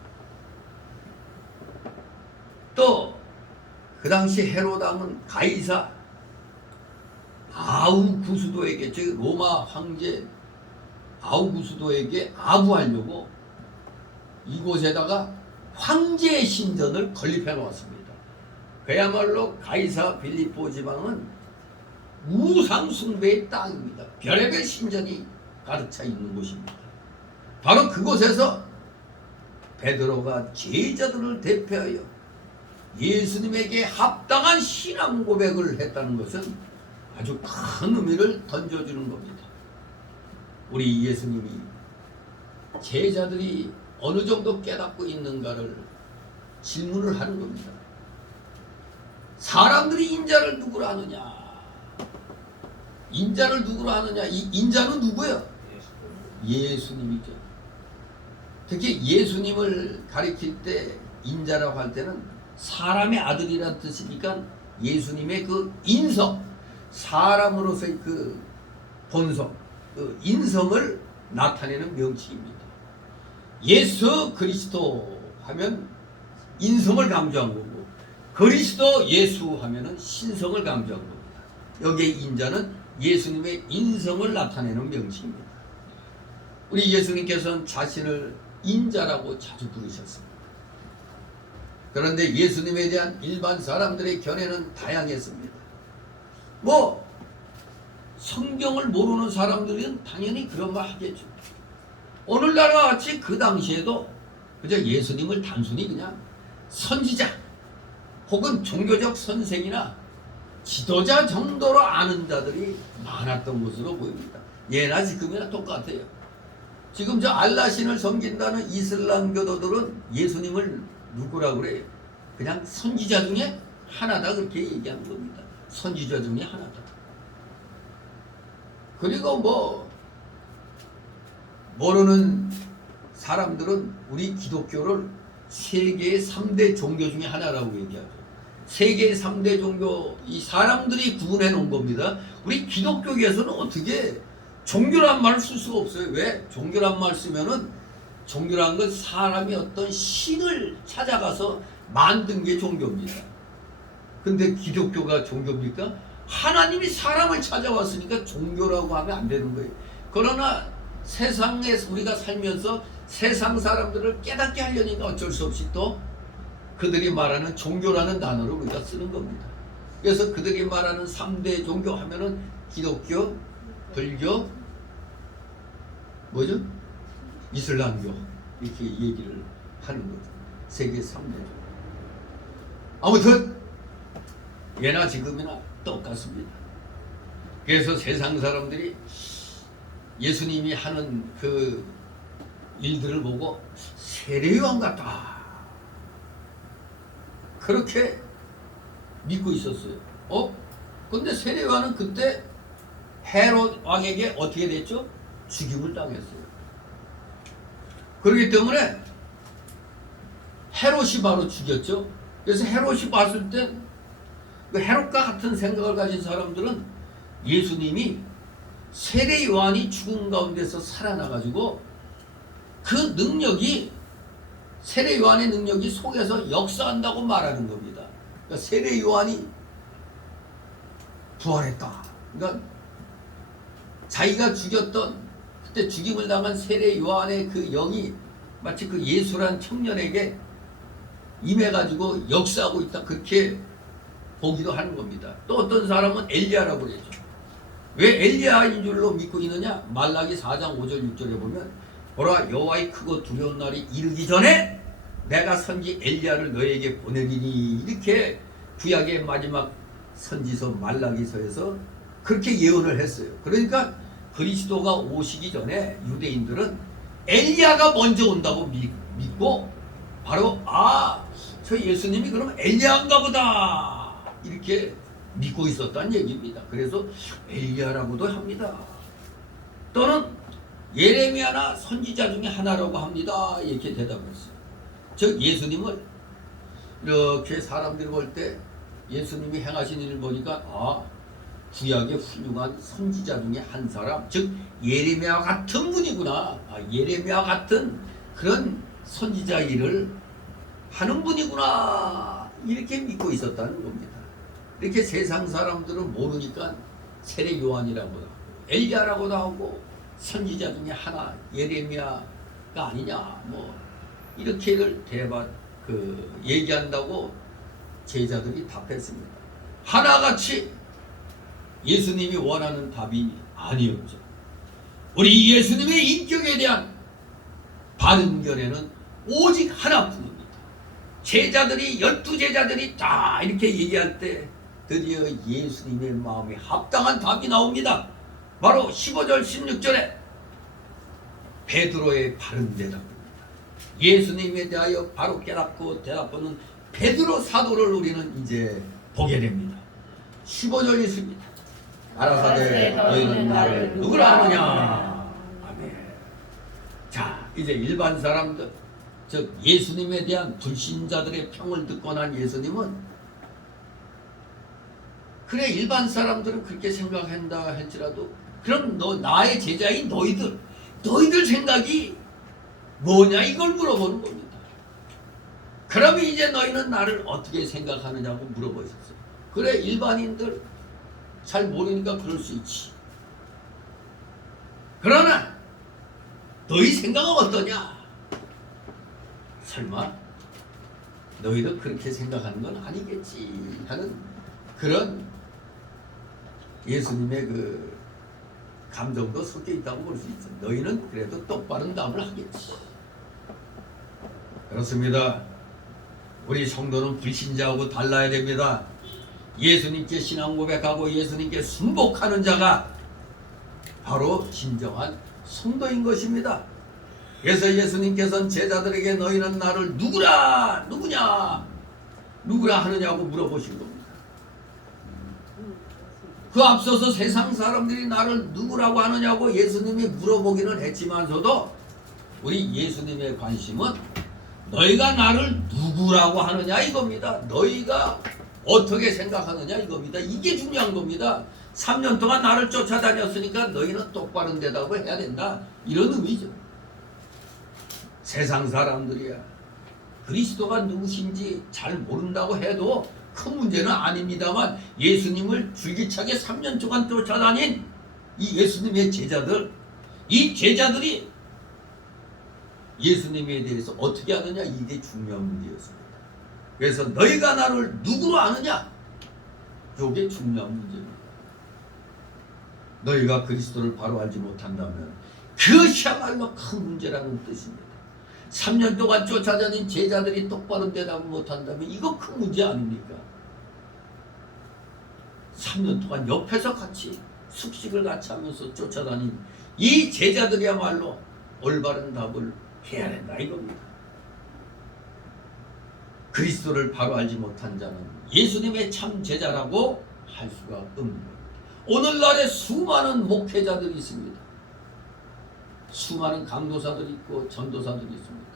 또 그 당시 헤로당은 가이사 아우구스도에게, 즉 로마 황제 아우구스도에게 아부하려고 이곳에다가 황제의 신전을 건립해 놓았습니다. 그야말로 가이사 빌립보 지방은 우상 숭배의 땅입니다. 별의별 신전이 가득 차 있는 곳입니다. 바로 그곳에서 베드로가 제자들을 대표하여 예수님에게 합당한 신앙 고백을 했다는 것은 아주 큰 의미를 던져주는 겁니다. 우리 예수님이 제자들이 어느 정도 깨닫고 있는가를 질문을 하는 겁니다. 사람들이 인자를 누구로 아느냐? 인자를 누구로 아느냐? 이 인자는 누구예요? 예수님이죠. 특히 예수님을 가리킬 때 인자라고 할 때는 사람의 아들이라는 뜻이니까 예수님의 그 인성, 사람으로서의 그 본성, 그 인성을 나타내는 명칭입니다. 예수 그리스도 하면 인성을 강조한 거고, 그리스도 예수 하면은 신성을 강조한 겁니다. 여기에 인자는 예수님의 인성을 나타내는 명칭입니다. 우리 예수님께서는 자신을 인자라고 자주 부르셨습니다. 그런데 예수님에 대한 일반 사람들의 견해는 다양했습니다. 성경을 모르는 사람들은 당연히 그런 말 하겠죠. 오늘날과 같이 그 당시에도 그저 예수님을 단순히 그냥 선지자 혹은 종교적 선생이나 지도자 정도로 아는 자들이 많았던 것으로 보입니다. 예나 지금이나 똑같아요. 지금 저 알라신을 섬긴다는 이슬람교도들은 예수님을 누구라고 그래요? 그냥 선지자 중에 하나다, 그렇게 얘기하는 겁니다. 선지자 중에 하나다. 그리고 모르는 사람들은 우리 기독교를 세계의 3대 종교 중에 하나라고 얘기하죠. 세계의 3대 종교, 이 사람들이 구분해 놓은 겁니다. 우리 기독교계에서는 어떻게 종교란 말을 쓸 수가 없어요. 왜? 종교란 말 쓰면은, 종교란 건 사람이 어떤 신을 찾아가서 만든 게 종교입니다. 근데 기독교가 종교입니까? 하나님이 사람을 찾아왔으니까 종교라고 하면 안 되는 거예요. 그러나 세상에 우리가 살면서 세상 사람들을 깨닫게 하려니까 어쩔 수 없이 또 그들이 말하는 종교라는 단어를 우리가 쓰는 겁니다. 그래서 그들이 말하는 3대 종교 하면은 기독교, 불교, 이슬람교, 이렇게 얘기를 하는 거죠. 세계 3대 종교. 아무튼 예나 지금이나 똑같습니다. 그래서 세상 사람들이 예수님이 하는 그 일들을 보고 세례요한 같다 그렇게 믿고 있었어요. 근데 세례요한은 그때 헤롯 왕에게 어떻게 됐죠? 죽임을 당했어요. 그렇기 때문에 헤롯이 바로 죽였죠. 그래서 헤롯이 봤을 때 그 헤롯과 같은 생각을 가진 사람들은 예수님이 세례 요한이 죽은 가운데서 살아나가지고 그 능력이 세례 요한의 능력이 속에서 역사한다고 말하는 겁니다. 그러니까 세례 요한이 부활했다. 그러니까 자기가 죽였던 그때 죽임을 당한 세례 요한의 그 영이 마치 그 예수란 청년에게 임해가지고 역사하고 있다 그렇게 보기도 하는 겁니다. 또 어떤 사람은 엘리야라고 그랬죠. 왜 엘리야인 줄로 믿고 있느냐? 말라기 4장 5절 6절에 보면 보라 여호와의 크고 두려운 날이 이르기 전에 내가 선지 엘리야를 너에게 보내리니 이렇게 구약의 마지막 선지서 말라기서에서 그렇게 예언을 했어요. 그러니까 그리스도가 오시기 전에 유대인들은 엘리야가 먼저 온다고 믿고 바로 저 예수님이 그럼 엘리야인가 보다 이렇게 믿고 있었다는 얘기입니다. 그래서 엘리야라고도 합니다. 또는 예레미야나 선지자 중에 하나라고 합니다. 이렇게 대답했어요. 즉 예수님을 이렇게 사람들이 볼 때 예수님이 행하신 일을 보니까 구약의 훌륭한 선지자 중에 한 사람, 즉 예레미야 같은 분이구나. 예레미야 같은 그런 선지자 일을 하는 분이구나. 이렇게 믿고 있었다는 겁니다. 이렇게 세상 사람들은 모르니까 세례 요한이라고도 하고 엘리야라고도 하고 선지자 중에 하나 예레미야가 아니냐 뭐 이렇게를 얘기한다고 제자들이 답했습니다. 하나같이 예수님이 원하는 답이 아니었죠. 우리 예수님의 인격에 대한 바른 견해는 오직 하나뿐입니다. 제자들이 12제자들이 다 이렇게 얘기할 때 드디어 예수님의 마음에 합당한 답이 나옵니다. 바로 15절 16절에 베드로의 바른 대답입니다. 예수님에 대하여 바로 깨닫고 대답하는 베드로 사도를 우리는 이제 보게 됩니다. 15절 있습니다. 가라사대 너희는 나를 누구라 하느냐. 아멘. 자, 이제 일반 사람들, 즉 예수님에 대한 불신자들의 평을 듣고 난 예수님은 그래 일반 사람들은 그렇게 생각한다 할지라도 그럼 나의 제자인 너희들 생각이 뭐냐 이걸 물어보는 겁니다. 그러면 이제 너희는 나를 어떻게 생각하느냐고 물어보셨어요. 그래 일반인들 잘 모르니까 그럴 수 있지. 그러나 너희 생각은 어떠냐? 설마 너희도 그렇게 생각하는 건 아니겠지 하는 그런 예수님의 그 감정도 섞여 있다고 볼 수 있어. 너희는 그래도 똑바른 답을 하겠지. 그렇습니다. 우리 성도는 불신자하고 달라야 됩니다. 예수님께 신앙 고백하고 예수님께 순복하는 자가 바로 진정한 성도인 것입니다. 그래서 예수님께서는 제자들에게 너희는 나를 누구냐 하느냐고 물어보신 겁니다. 그 앞서서 세상 사람들이 나를 누구라고 하느냐고 예수님이 물어보기는 했지만서도 우리 예수님의 관심은 너희가 나를 누구라고 하느냐 이겁니다. 너희가 어떻게 생각하느냐 이겁니다. 이게 중요한 겁니다. 3년 동안 나를 쫓아다녔으니까 너희는 똑바른 대답을 해야 된다. 이런 의미죠. 세상 사람들이야 그리스도가 누구신지 잘 모른다고 해도 큰 문제는 아닙니다만 예수님을 줄기차게 3년 동안 쫓아다닌 이 예수님의 제자들, 이 제자들이 예수님에 대해서 어떻게 하느냐 이게 중요한 문제였습니다. 그래서 너희가 나를 누구로 아느냐 이게 중요한 문제입니다. 너희가 그리스도를 바로 알지 못한다면 그것이야말로 큰 문제라는 뜻입니다. 3년 동안 쫓아다닌 제자들이 똑바로 대답을 못한다면 이거 큰 문제 아닙니까? 3년 동안 옆에서 같이 숙식을 같이 하면서 쫓아다닌 이 제자들이야말로 올바른 답을 해야 된다 이겁니다. 그리스도를 바로 알지 못한 자는 예수님의 참 제자라고 할 수가 없는 겁니다. 오늘날에 수많은 목회자들이 있습니다. 수많은 강도사들이 있고 전도사들이 있습니다.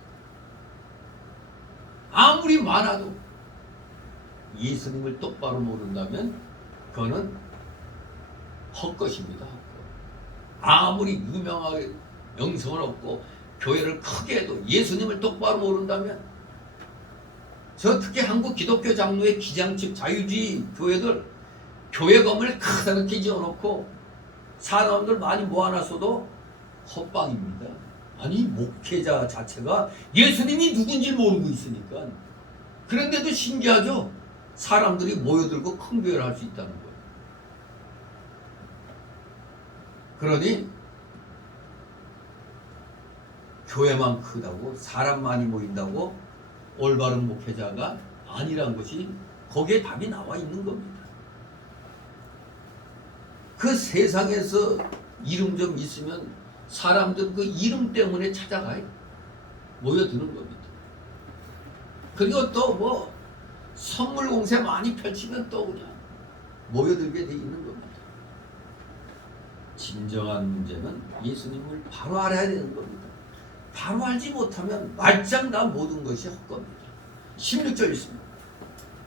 아무리 많아도 예수님을 똑바로 모른다면 그거는 헛것입니다. 아무리 유명하게 명성을 얻고 교회를 크게 해도 예수님을 똑바로 모른다면, 저 특히 한국 기독교 장로의 기장측 자유주의 교회들 교회 건물 크게 지어놓고 사람들 많이 모아놨어도 헛방입니다. 아니 목회자 자체가 예수님이 누군지 모르고 있으니까. 그런데도 신기하죠. 사람들이 모여들고 큰 교회를 할 수 있다는 거예요. 그러니 교회만 크다고 사람 많이 모인다고 올바른 목회자가 아니란 것이 거기에 답이 나와 있는 겁니다. 그 세상에서 이름 좀 있으면 사람들 그 이름 때문에 찾아가요. 모여드는 겁니다. 그리고 또 뭐 선물 공세 많이 펼치면 또 그냥 모여들게 돼 있는 겁니다. 진정한 문제는 예수님을 바로 알아야 되는 겁니다. 바로 알지 못하면 말짱다 모든 것이 헛겁니다. 16절 있습니다.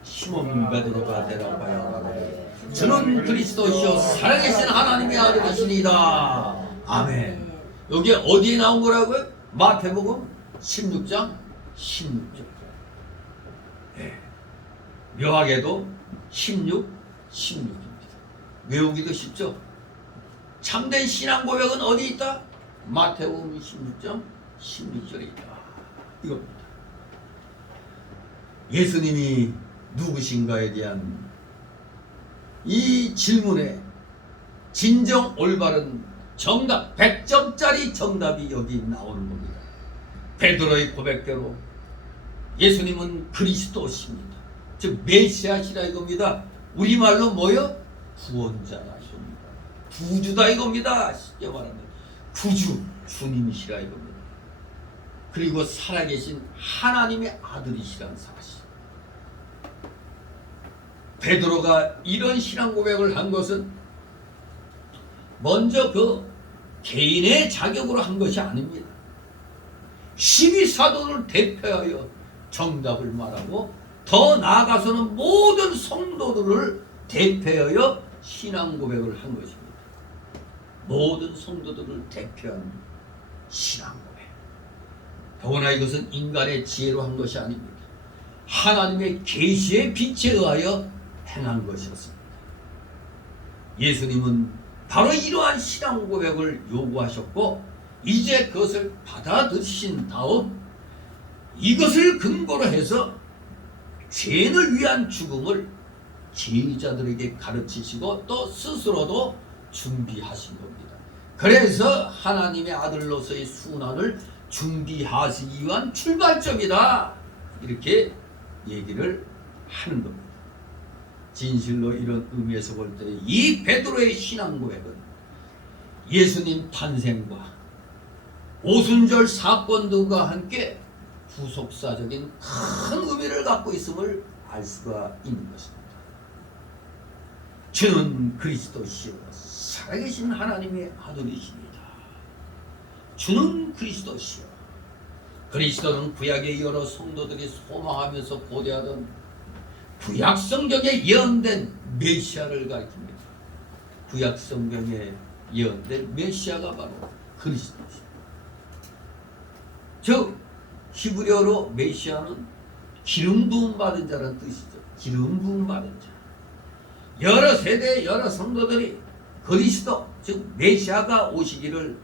시몬 베드로가 대답하여 주는 그리스도시요 살아계신 하나님의 아들이시니이다. 아멘. 여기 어디에 나온 거라고요? 마태복음 16장 16절. 네. 묘하게도 16, 16입니다. 외우기도 쉽죠? 참된 신앙 고백은 어디 있다? 마태복음 16장 16절에 있다. 이겁니다. 예수님이 누구신가에 대한 이 질문에 진정 올바른 정답, 100점짜리 정답이 여기 나오는 겁니다. 베드로의 고백대로 예수님은 그리스도십니다. 즉 메시아시라 이겁니다. 우리말로 뭐요? 구원자라 이겁니다. 구주다 이겁니다. 쉽게 말하면 구주, 주님이시라 이겁니다. 그리고 살아계신 하나님의 아들이시라는 사실. 베드로가 이런 신앙 고백을 한 것은 먼저 그 개인의 자격으로 한 것이 아닙니다. 12사도를 대표하여 정답을 말하고 더 나아가서는 모든 성도들을 대표하여 신앙 고백을 한 것입니다. 모든 성도들을 대표한 신앙 고백. 더구나 이것은 인간의 지혜로 한 것이 아닙니다. 하나님의 계시의 빛에 의하여 행한 것이었습니다. 예수님은 바로 이러한 신앙 고백을 요구하셨고 이제 그것을 받아들이신 다음 이것을 근거로 해서 죄인을 위한 죽음을 제자들에게 가르치시고 또 스스로도 준비하신 겁니다. 그래서 하나님의 아들로서의 순환을 준비하시기 위한 출발점이다. 이렇게 얘기를 하는 겁니다. 진실로 이런 의미에서 볼 때 이 베드로의 신앙 고백은 예수님 탄생과 오순절 사건 등과 함께 후속사적인 큰 의미를 갖고 있음을 알 수가 있는 것입니다. 주는 그리스도시요 살아계신 하나님의 아들이십니다. 주는 그리스도시요. 그리스도는 구약의 여러 성도들이 소망하면서 고대하던 구약 성경에 예언된 메시아를 가리킵니다. 구약 성경에 예언된 메시아가 바로 그리스도입니다. 즉 히브리어로 메시아는 기름 부음 받은 자라는 뜻이죠. 기름 부음 받은 자. 여러 세대 여러 성도들이 그리스도 즉 메시아가 오시기를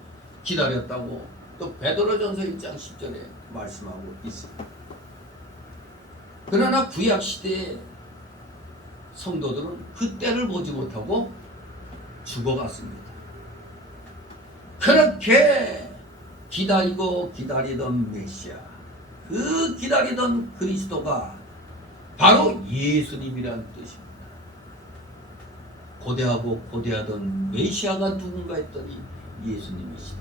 기다렸다고 또 베드로전서 1장 10절에 말씀하고 있습니다. 그러나 구약 시대의 성도들은 그때를 보지 못하고 죽어갔습니다. 그렇게 기다리고 기다리던 메시아, 그 기다리던 그리스도가 바로 예수님이라는 뜻입니다. 고대하고 고대하던 메시아가 누군가 했더니 예수님이시다.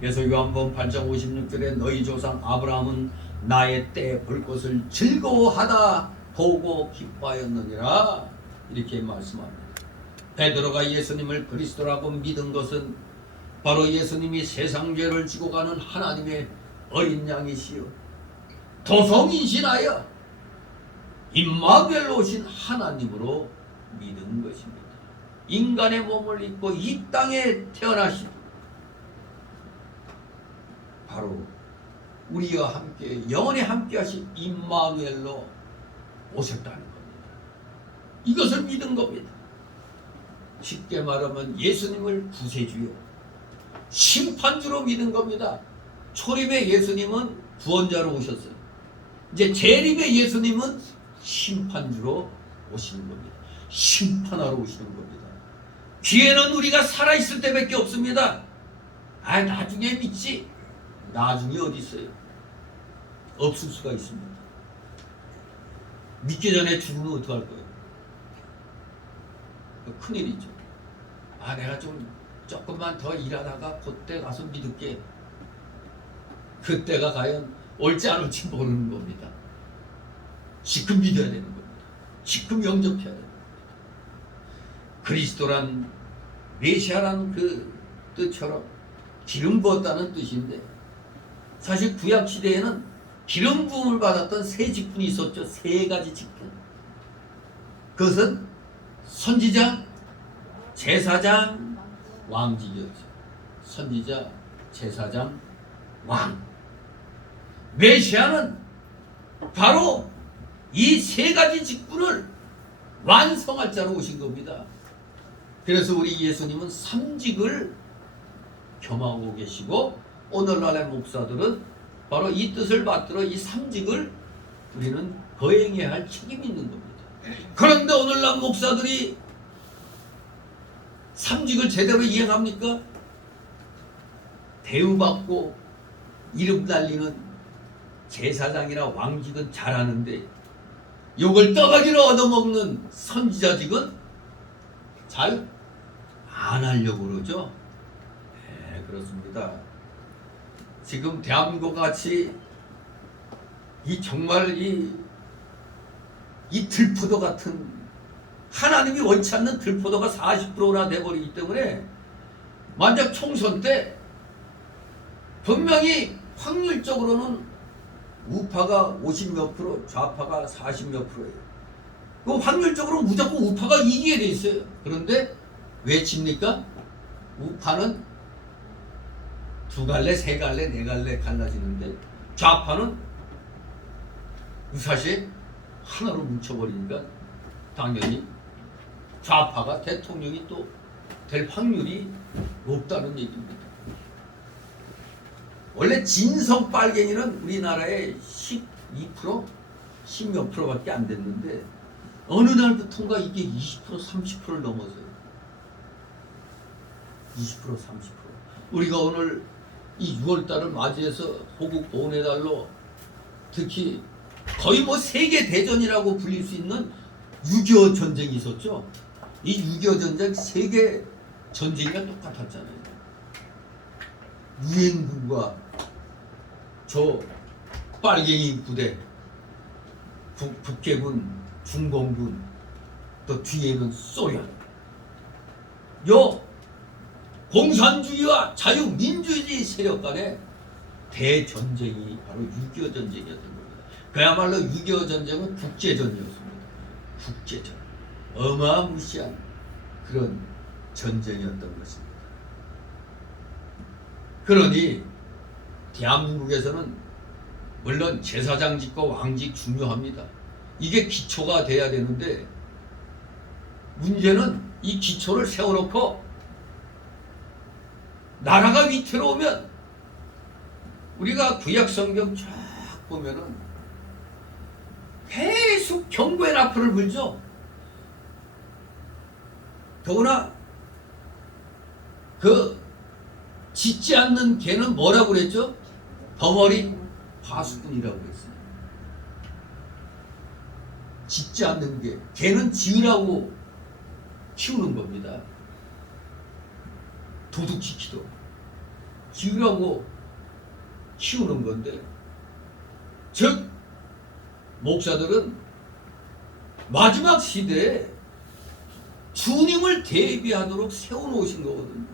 그래서 요한복음 8장 56절에 너희 조상 아브라함은 나의 때 볼 것을 즐거워하다 보고 기뻐하였느니라 이렇게 말씀합니다. 베드로가 예수님을 그리스도라고 믿은 것은 바로 예수님이 세상 죄를 지고 가는 하나님의 어린 양이시요 도성인신하여 임마누엘로 오신 하나님으로 믿은 것입니다. 인간의 몸을 입고 이 땅에 태어나신 바로 우리와 함께 영원히 함께 하신 임마누엘로 오셨다는 겁니다. 이것을 믿은 겁니다. 쉽게 말하면 예수님을 구세주요 심판주로 믿은 겁니다. 초림의 예수님은 구원자로 오셨어요. 이제 재림의 예수님은 심판주로 오시는 겁니다. 심판하러 오시는 겁니다. 기회는 우리가 살아있을 때밖에 없습니다. 나중에 믿지. 나중에 어디 있어요? 없을 수가 있습니다. 믿기 전에 죽으면 어떡할 거예요? 큰일이죠. 내가 조금만 더 일하다가 그때 가서 믿을게. 그때가 과연 올지 안 올지 모르는 겁니다. 지금 믿어야 되는 겁니다. 지금 영접해야 되는 겁니다. 그리스도란 메시아라는 그 뜻처럼 기름 부었다는 뜻인데 사실 구약 시대에는 기름 부음을 받았던 세 직분이 있었죠. 세 가지 직분. 그것은 선지자, 제사장, 왕직이었죠. 선지자, 제사장, 왕. 메시아는 바로 이 세 가지 직분을 완성할 자로 오신 겁니다. 그래서 우리 예수님은 삼직을 겸하고 계시고 오늘날의 목사들은 바로 이 뜻을 받들어 이 삼직을 우리는 거행해야 할 책임이 있는 겁니다. 그런데 오늘날 목사들이 삼직을 제대로 이행합니까? 대우받고 이름 날리는 제사장이나 왕직은 잘하는데 욕을 떠가지로 얻어먹는 선지자직은 잘 안 하려고 그러죠. 네, 그렇습니다. 지금 대한민국 같이 정말 이 들포도 같은 하나님이 원치 않는 들포도가 40%나 돼버리기 때문에 만약 총선 때 분명히 확률적으로는 우파가 50몇 프로, 좌파가 40몇 프로예요. 그 확률적으로 무조건 우파가 이기게 돼 있어요. 그런데 왜 집니까? 우파는 두 갈래, 세 갈래, 네 갈래 갈라지는데 좌파는 사실 하나로 뭉쳐버리니까 당연히 좌파가 대통령이 또 될 확률이 높다는 얘기입니다. 원래 진성 빨갱이는 우리나라에 12%? 10몇 프로밖에 안 됐는데 어느 날부터인가 이게 20%, 30%를 넘어서요. 20%, 30%. 우리가 오늘 이 6월달을 맞이해서 호국 보훈의 달로 특히 거의 뭐 세계 대전이라고 불릴 수 있는 6.25 전쟁이 있었죠. 이 6.25 전쟁 세계 전쟁이랑 똑같았잖아요. 유엔군과 저 빨갱이 부대, 북해군, 중공군, 또 뒤에는 소련. 요 공산주의와 자유민주주의 세력 간의 대전쟁이 바로 6.25 전쟁이었던 겁니다. 그야말로 6.25 전쟁은 국제전이었습니다. 국제전. 어마무시한 그런 전쟁이었던 것입니다. 그러니 대한민국에서는 물론 제사장직과 왕직 중요합니다. 이게 기초가 돼야 되는데 문제는 이 기초를 세워놓고 나라가 위태로우면 우리가 구약성경 쫙 보면은 계속 경고의 나팔을 불죠. 더구나 그 짖지 않는 개는 뭐라고 그랬죠? 덩어리 파수꾼이라고 그랬어요. 짖지 않는 개. 개는 짖으라고 키우는 겁니다. 도둑 지키도 지으라고 키우는 건데, 즉 목사들은 마지막 시대에 주님을 대비하도록 세워놓으신 거거든요.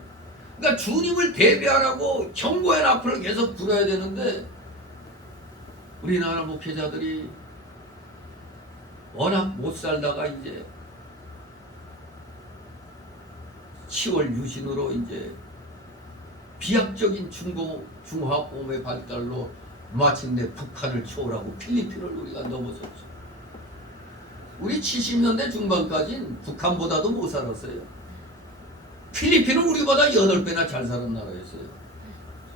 그러니까 주님을 대비하라고 경고의 나팔을 계속 불어야 되는데, 우리나라 목회자들이 워낙 못 살다가 이제 10월 유신으로 이제 비약적인 중화공업의 발달로 마침내 북한을 초월하고 필리핀을 우리가 넘어섰죠. 우리 70년대 중반까지는 북한보다도 못 살았어요. 필리핀은 우리보다 8배나 잘 사는 나라였어요.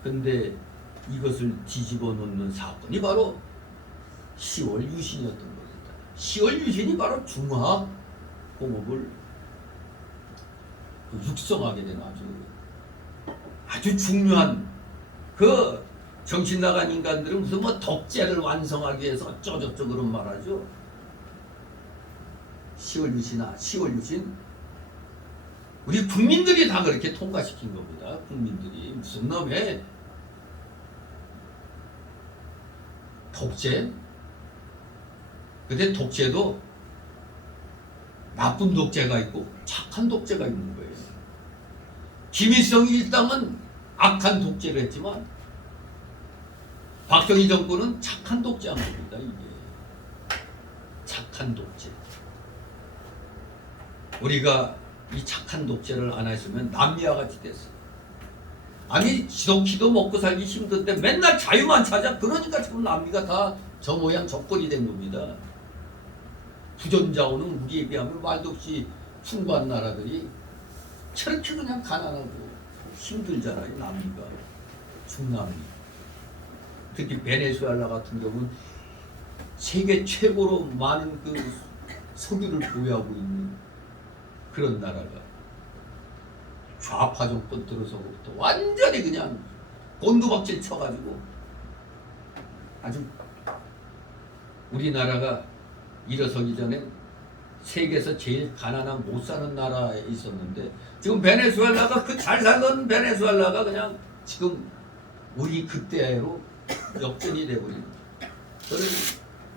근데 이것을 뒤집어 놓는 사건이 바로 10월 유신이었던 겁니다. 10월 유신이 바로 중화공업을 육성하게 된 아주 중요한, 그 정신 나간 인간들은 무슨 뭐 덕제를 완성하기 위해서 어쩌저쩌 그런 말하죠. 10월 유신 우리 국민들이 다 그렇게 통과시킨 겁니다. 국민들이 무슨 놈의 독재? 근데 독재도 나쁜 독재가 있고 착한 독재가 있는 거예요. 김일성 일당은 악한 독재를 했지만 박정희 정권은 착한 독재한 겁니다. 이게 착한 독재. 우리가 이 착한 독재를 안 했으면 남미와 같이 됐어요. 아니 지독히도 먹고 살기 힘든데 맨날 자유만 찾아. 그러니까 지금 남미가 다 저 모양 저 꼴이 된 겁니다. 부전자원은 우리에 비하면 말도 없이 풍부한 나라들이 저렇게 그냥 가난하고 힘들잖아요. 남미가, 중남미. 특히 베네수엘라 같은 경우는 세계 최고로 많은 그 석유를 보유하고 있는 그런 나라가 좌파 정권 들어서부터 완전히 그냥 곤두박질 쳐가지고 아주, 우리나라가 일어서기 전에 세계에서 제일 가난한 못 사는 나라에 있었는데, 지금 베네수엘라가, 그 잘 살던 베네수엘라가 그냥 지금 우리 그때로 역전이 돼버린 그런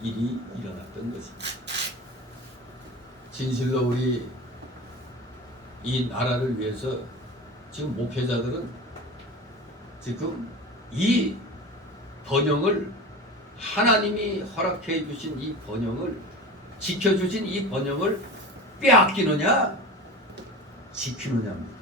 일이 일어났던 것입니다. 진실로 우리 이 나라를 위해서 지금 목회자들은 지금 이 번영을, 하나님이 허락해 주신 이 번영을, 지켜주신 이 번영을 빼앗기느냐 지키느냐입니다.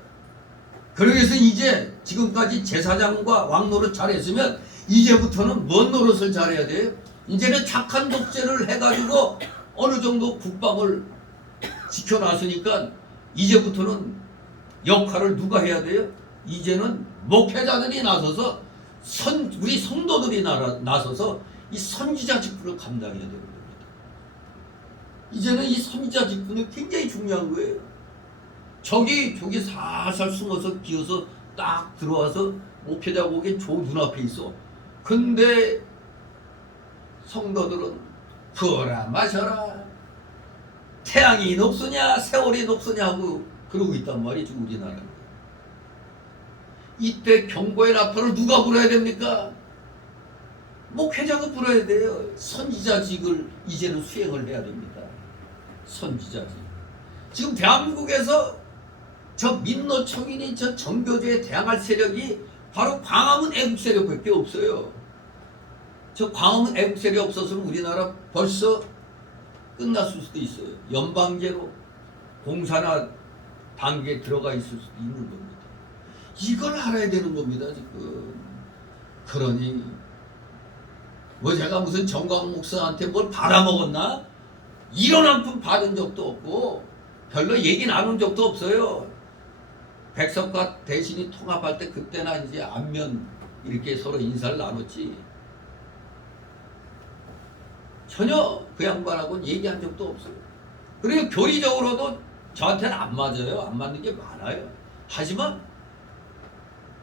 그래서 이제 지금까지 제사장과 왕노릇 잘했으면 이제부터는 뭔 노릇을 잘해야 돼요? 이제는 착한 독재를 해가지고 어느 정도 국방을 지켜놨으니까 이제부터는 역할을 누가 해야 돼요? 이제는 목회자들이 나서서 우리 성도들이 나서서 이 선지자 직분을 감당해야 되는 겁니다. 이제는 이 선지자 직분이 굉장히 중요한 거예요. 저기 살살 숨어서 기어서 딱 들어와서 목회자 보기엔 저 눈앞에 있어. 근데 성도들은 부어라 마셔라, 태양이 높으냐 세월이 높으냐 하고 그러고 있단 말이지 우리나라는. 이때 경고의 나팔을 누가 불어야 됩니까? 목회자가 불어야 돼요. 선지자직을 이제는 수행을 해야 됩니다. 선지자직. 지금 대한민국에서 저 민노총이니 저 정교조에 대항할 세력이 바로 광화문 애국 세력밖에 없어요. 저 광화문 애국 세력이 없었으면 우리나라 벌써 끝났을 수도 있어요. 연방제로 공산화 단계에 들어가 있을 수도 있는 겁니다. 이걸 알아야 되는 겁니다, 지금. 그러니 뭐 제가 무슨 정광 목사한테 뭘 받아먹었나? 이런 한 푼 받은 적도 없고 별로 얘기 나눈 적도 없어요. 백석과 대신이 통합할 때 그때나 이제 안면 이렇게 서로 인사를 나눴지, 전혀 그 양반하고는 얘기한 적도 없어요. 그리고 교리적으로도 저한테는 안 맞아요. 안 맞는 게 많아요. 하지만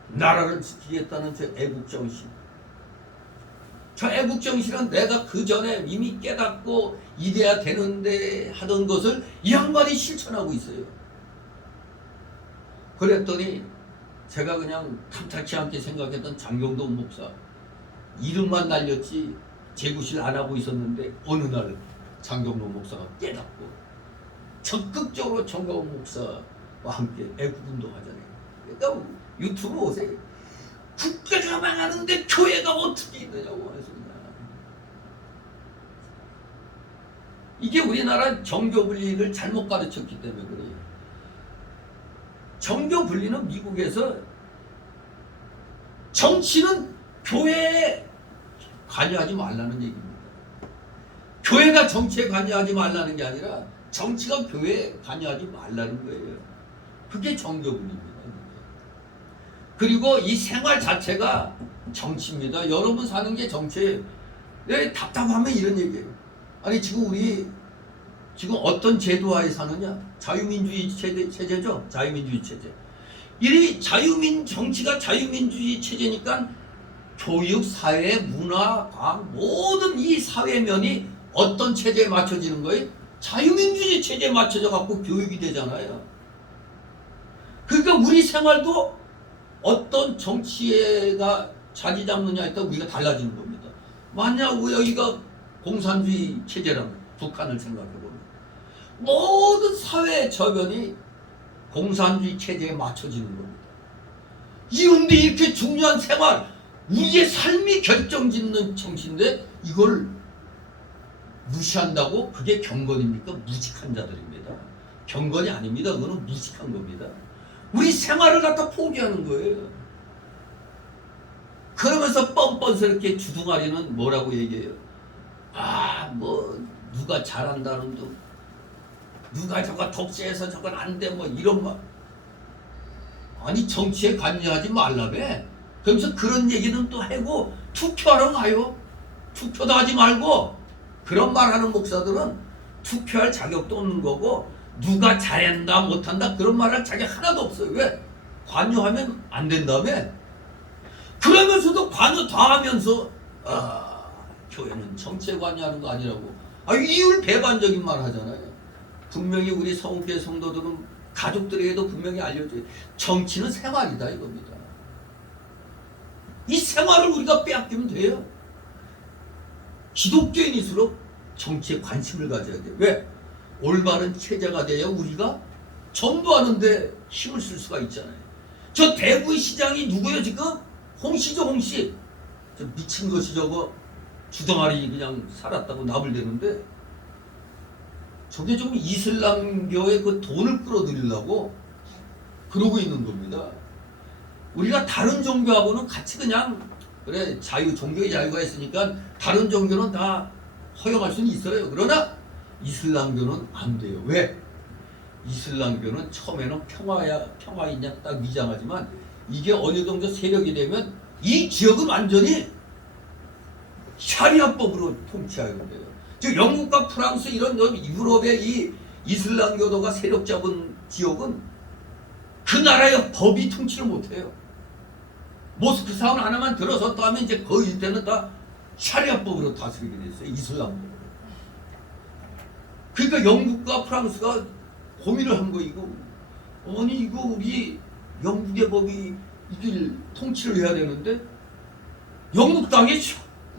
나라를 지키겠다는 저 애국정신, 저 애국정신은 내가 그 전에 이미 깨닫고 이래야 되는데 하던 것을 이 양반이 실천하고 있어요. 그랬더니 제가 그냥 탐탁치 않게 생각했던 장경동 목사 이름만 날렸지 재구실 안 하고 있었는데 어느 날 장경동 목사가 깨닫고 적극적으로 정가훈 목사와 함께 애국운동하잖아요. 그러니까 유튜브 오세요. 국가가 망하는데 교회가 어떻게 있느냐고 해서 그냥. 이게 우리나라 정교 분리를 잘못 가르쳤기 때문에 그래요. 정교 분리는 미국에서 정치는 교회에 관여하지 말라는 얘기입니다. 교회가 정치에 관여하지 말라는 게 아니라 정치가 교회에 관여하지 말라는 거예요. 그게 정교 분리입니다. 그리고 이 생활 자체가 정치입니다. 여러분 사는 게 정치예요. 네, 답답하면 이런 얘기예요. 아니 지금 우리 지금 어떤 제도하에 사느냐? 자유민주주의 체제죠. 자유민주주의 체제. 이 정치가 자유민주주의 체제니까 교육, 사회, 문화, 과학 모든 이 사회면이 어떤 체제에 맞춰지는 거예요? 자유민주주의 체제에 맞춰져 갖고 교육이 되잖아요. 그러니까 우리 생활도 어떤 정치가 자리 잡느냐에 따라 우리가 달라지는 겁니다. 만약 여기가 공산주의 체제라면 북한을 생각해보면 모든 사회 저변이 공산주의 체제에 맞춰지는 겁니다. 이런데 이렇게 중요한 생활, 우리의 삶이 결정짓는 정치인데 이걸 무시한다고? 그게 경건입니까? 무식한 자들입니다. 경건이 아닙니다. 그거는 무식한 겁니다. 우리 생활을 갖다 포기하는 거예요. 그러면서 뻔뻔스럽게 주둥아리는 뭐라고 얘기해요? 뭐 누가 잘한다는 둥, 누가 저거 독재해서 저건 안 돼, 뭐 이런 말. 아니 정치에 관여하지 말라며. 그러면서 그런 얘기는 또 하고 투표하러 가요. 투표도 하지 말고. 그런 말하는 목사들은 투표할 자격도 없는 거고 누가 잘한다 못한다 그런 말할 자격 하나도 없어요. 왜? 관여하면 안 된다며. 그러면서도 관여 다 하면서 교회는 정치에 관여하는 거 아니라고 이율배반적인 말 하잖아요. 분명히 우리 성교회 성도들은 가족들에게도 분명히 알려줘요. 정치는 생활이다 이겁니다. 이 생활을 우리가 빼앗기면 돼요. 기독교인일수록 정치에 관심을 가져야 돼요. 왜? 올바른 체제가 돼야 우리가 전도하는데 힘을 쓸 수가 있잖아요. 저 대구의 시장이 누구예요 지금? 홍씨죠, 홍씨. 저 미친 것이 저거 주둥아리 그냥 살았다고 나불대는데 저게 좀 이슬람교의 그 돈을 끌어들이려고 그러고 있는 겁니다. 우리가 다른 종교하고는 같이 그냥 그래 종교의 자유가 있으니까 다른 종교는 다 허용할 수는 있어요. 그러나 이슬람교는 안 돼요. 왜? 이슬람교는 처음에는 평화이냐 딱 위장하지만 이게 어느 정도 세력이 되면 이 지역은 완전히 샤리아법으로 통치하게 돼요. 즉 영국과 프랑스 이런 유럽의 이 이슬람교도가 세력 잡은 지역은 그 나라의 법이 통치를 못해요. 모스크 사원 하나만 들어섰다 하면 이제 거의 이때는 다 샤리아법으로 다스리게 됐어요. 이슬람법으로. 그러니까 영국과 프랑스가 고민을 한 거 이거 아니 이거 우리 영국의 법이 이길 통치를 해야 되는데 영국 땅에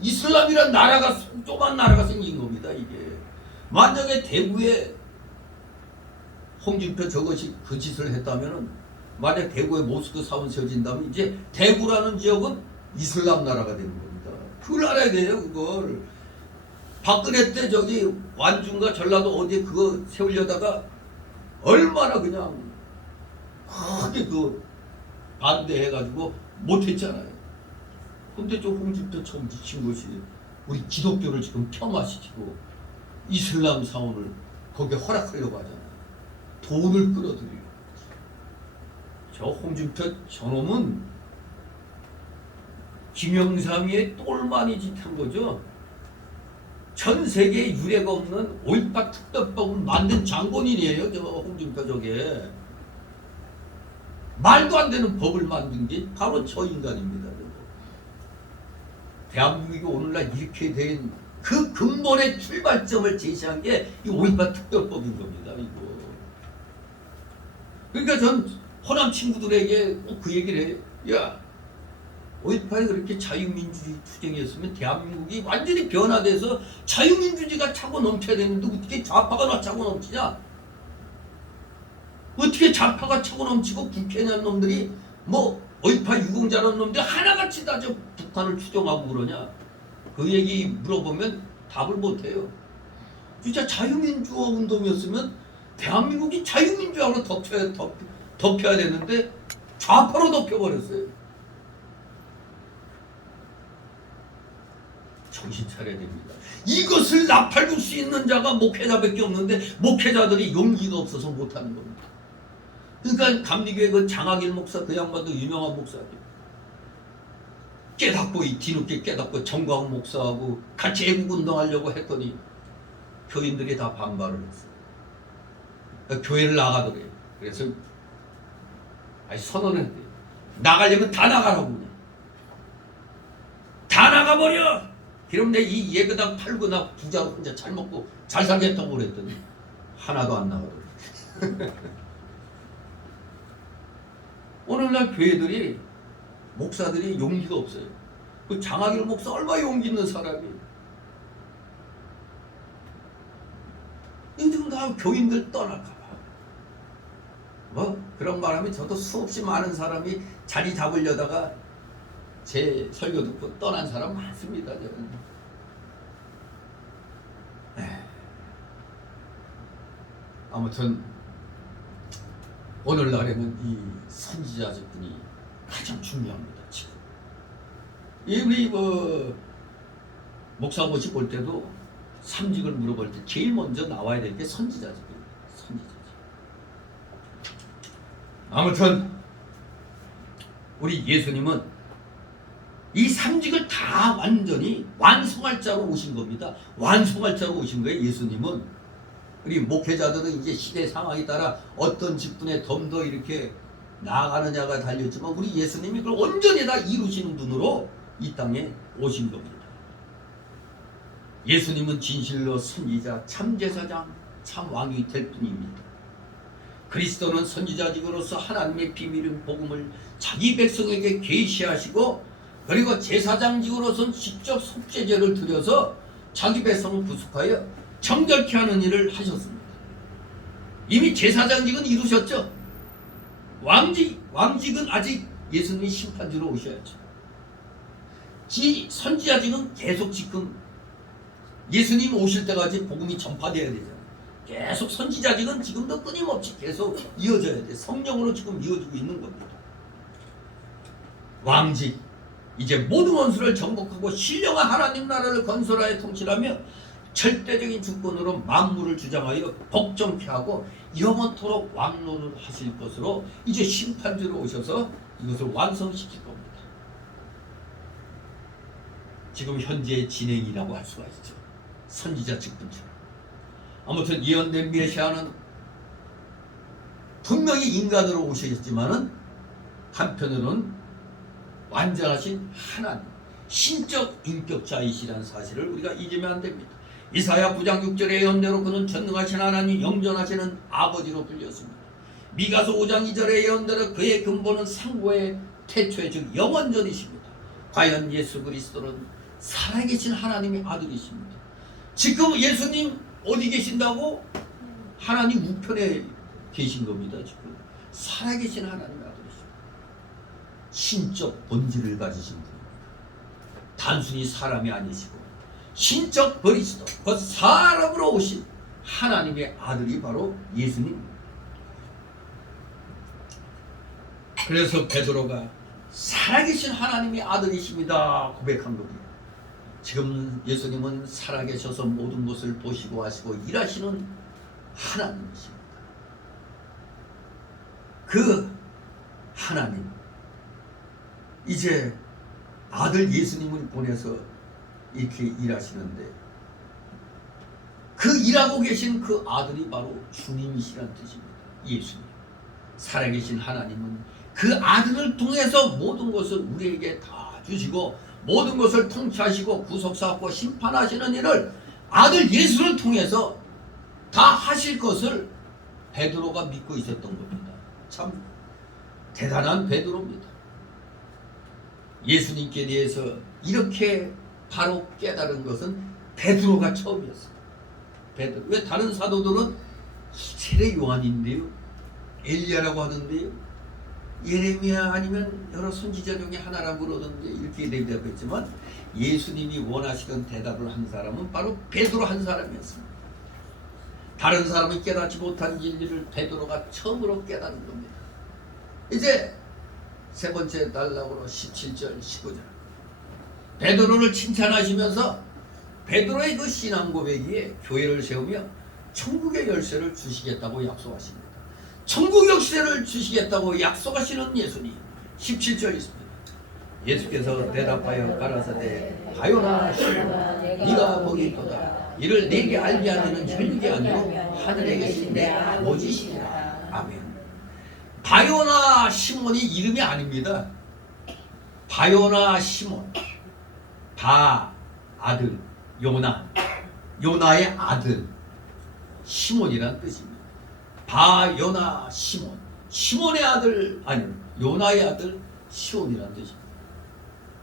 이슬람이란 나라가 조그만 나라가 생긴 겁니다. 이게 만약에 대구에 홍준표 저것이 그 짓을 했다면은 만약 대구에 모스크 사원 세워진다면 이제 대구라는 지역은 이슬람 나라가 되는 겁니다. 그걸 알아야 돼요. 그걸 박근혜 때 저기 완주인가 전라도 어디에 그거 세우려다가 얼마나 그냥 크게 그 반대해가지고 못했잖아요. 근데 저 홍준표처럼 미친 것이 우리 기독교를 지금 폄하시키고 이슬람 사원을 거기에 허락하려고 하잖아요. 돈을 끌어들이고. 저 홍준표 저놈은 김영삼이의 똘마니 짓 한 거죠. 전 세계에 유례가 없는 5.18 특별법을 만든 장본인이에요. 저 홍준표 저게. 말도 안 되는 법을 만든 게 바로 저 인간입니다. 대한민국이 오늘날 이렇게 된 그 근본의 출발점을 제시한 게 이 5.18 특별법인 겁니다. 이거. 그러니까 전 호남 친구들에게 그 얘기를 해. 야, 5.18이 그렇게 자유민주주의 투쟁이었으면 대한민국이 완전히 변화돼서 자유민주주의가 차고 넘쳐야 되는데 어떻게 좌파가 차고 넘치냐? 어떻게 좌파가 차고 넘치고 국회의원 놈들이 뭐 5.18 유공자라는 놈들 하나같이 다 저 북한을 추종하고 그러냐? 그 얘기 물어보면 답을 못해요. 진짜 자유민주화 운동이었으면 대한민국이 자유민주화로 덮여야 되는데 좌파로 덮여버렸어요. 정신 차려야 됩니다. 이것을 나팔줄 수 있는 자가 목회자밖에 없는데 목회자들이 용기가 없어서 못하는 겁니다. 그러니까 감리교회 그 장학일 목사 그 양반도 유명한 목사죠. 깨닫고 뒤늦게 깨닫고 정광훈 목사하고 같이 애국운동하려고 했더니 교인들이 다 반발을 했어요. 그러니까 교회를 나가더래요. 그래서 선언했대요. 나가려면 다 나가라고 그래. 다 나가버려. 그럼 내 이 예배당 팔고 나 부자로 혼자 잘 먹고 잘 살겠다고 그랬더니 하나도 안 나가더래요. 오늘날 교회들이 목사들이 용기가 없어요. 그 장학일 목사 얼마나 용기 있는 사람이에요. 지금 다 교인들 떠날까봐. 뭐 그런 말하면 저도 수없이 많은 사람이 자리 잡으려다가 제 설교 듣고 떠난 사람 많습니다. 저는. 아무튼 오늘날에는 이 선지자직분이 가장 중요합니다. 지금 우리 목사 모시 볼 때도 삼직을 물어볼 때 제일 먼저 나와야 될 게 선지자직입니다. 선지자직. 아무튼 우리 예수님은 이 삼직을 다 완전히 완성할 자로 오신 겁니다. 완성할 자로 오신 거예요. 예수님은. 우리 목회자들은 이제 시대 상황에 따라 어떤 직분에 좀 더 이렇게 나아가느냐가 달렸지만 우리 예수님이 그걸 온전히 다 이루시는 분으로 이 땅에 오신 겁니다. 예수님은 진실로 선지자, 참 제사장, 참 왕이 될 뿐입니다. 그리스도는 선지자직으로서 하나님의 비밀인 복음을 자기 백성에게 계시하시고 그리고 제사장직으로서는 직접 속죄제를 드려서 자기 백성을 구속하여 정결케 하는 일을 하셨습니다. 이미 제사장직은 이루셨죠. 왕직은 아직 예수님이 심판주로 오셔야죠. 선지자직은 계속 지금 예수님 오실 때까지 복음이 전파돼야 되잖아요. 계속 선지자직은 지금도 끊임없이 계속 이어져야 돼. 성령으로 지금 이어지고 있는 겁니다. 왕직, 이제 모든 원수를 정복하고 신령한 하나님 나라를 건설하여 통치하며 절대적인 주권으로 만물을 주장하여 복종케 하고 영원토록 왕노를 하실 것으로 이제 심판주로 오셔서 이것을 완성시킬 겁니다. 지금 현재 진행이라고 할 수가 있죠. 선지자 직분처럼. 아무튼 예언된 메시아는 분명히 인간으로 오셨지만은 한편으로는 완전하신 하나님, 신적 인격자이시라는 사실을 우리가 잊으면 안 됩니다. 이사야 9장 6절의 예언대로 그는 전능하신 하나님, 영존하시는 아버지로 불렸습니다. 미가서 5장 2절의 예언대로 그의 근본은 상고의 태초의 즉 영원전이십니다. 과연 예수 그리스도는 살아계신 하나님의 아들이십니다. 지금 예수님 어디 계신다고? 하나님 우편에 계신 겁니다. 지금 살아계신 하나님의 아들이십니다. 신적 본질을 가지신 분입니다. 단순히 사람이 아니시고 신적 그리스도, 그 사람으로 오신 하나님의 아들이 바로 예수님입니다. 그래서 베드로가 살아계신 하나님의 아들이십니다 고백한 겁니다. 지금 예수님은 살아계셔서 모든 것을 보시고 하시고 일하시는 하나님이십니다. 그 하나님, 이제 아들 예수님을 보내서 이렇게 일하시는데 그 일하고 계신 그 아들이 바로 주님이시란 뜻입니다. 예수님. 살아계신 하나님은 그 아들을 통해서 모든 것을 우리에게 다 주시고 모든 것을 통치하시고 구속사하고 심판하시는 일을 아들 예수를 통해서 다 하실 것을 베드로가 믿고 있었던 겁니다. 참 대단한 베드로입니다. 예수님께 대해서 이렇게 바로 깨달은 것은 베드로가 처음이었어요. 베드로. 왜 다른 사도들은 세례 요한인데요, 엘리야라고 하던데요, 예레미야 아니면 여러 선지자 중에 하나라고 그러던데 이렇게 대답했지만 예수님이 원하시던 대답을 한 사람은 바로 베드로 한 사람이었습니다. 다른 사람이 깨닫지 못한 진리를 베드로가 처음으로 깨닫는 겁니다. 이제 세 번째 단락으로 17절 15절 베드로를 칭찬하시면서 베드로의 그 신앙 고백에 교회를 세우며 천국의 열쇠를 주시겠다고 약속하십니다. 천국 열쇠를 주시겠다고 약속하시는 예수님. 17절 있습니다. 예수께서 대답하여 가라사대 바요나 시몬아 네가 거기 있도다. 이를 내게 알게 하는 혈육이 아니요 하늘에 계신 내 아버지시니라. 아멘. 바요나 시몬이 이름이 아닙니다. 바요나 시몬, 바 아들 요나, 요나의 아들 시몬이란 뜻입니다. 바요나 시몬, 시몬의 아들 아니 요나의 아들 시온이란 뜻입니다.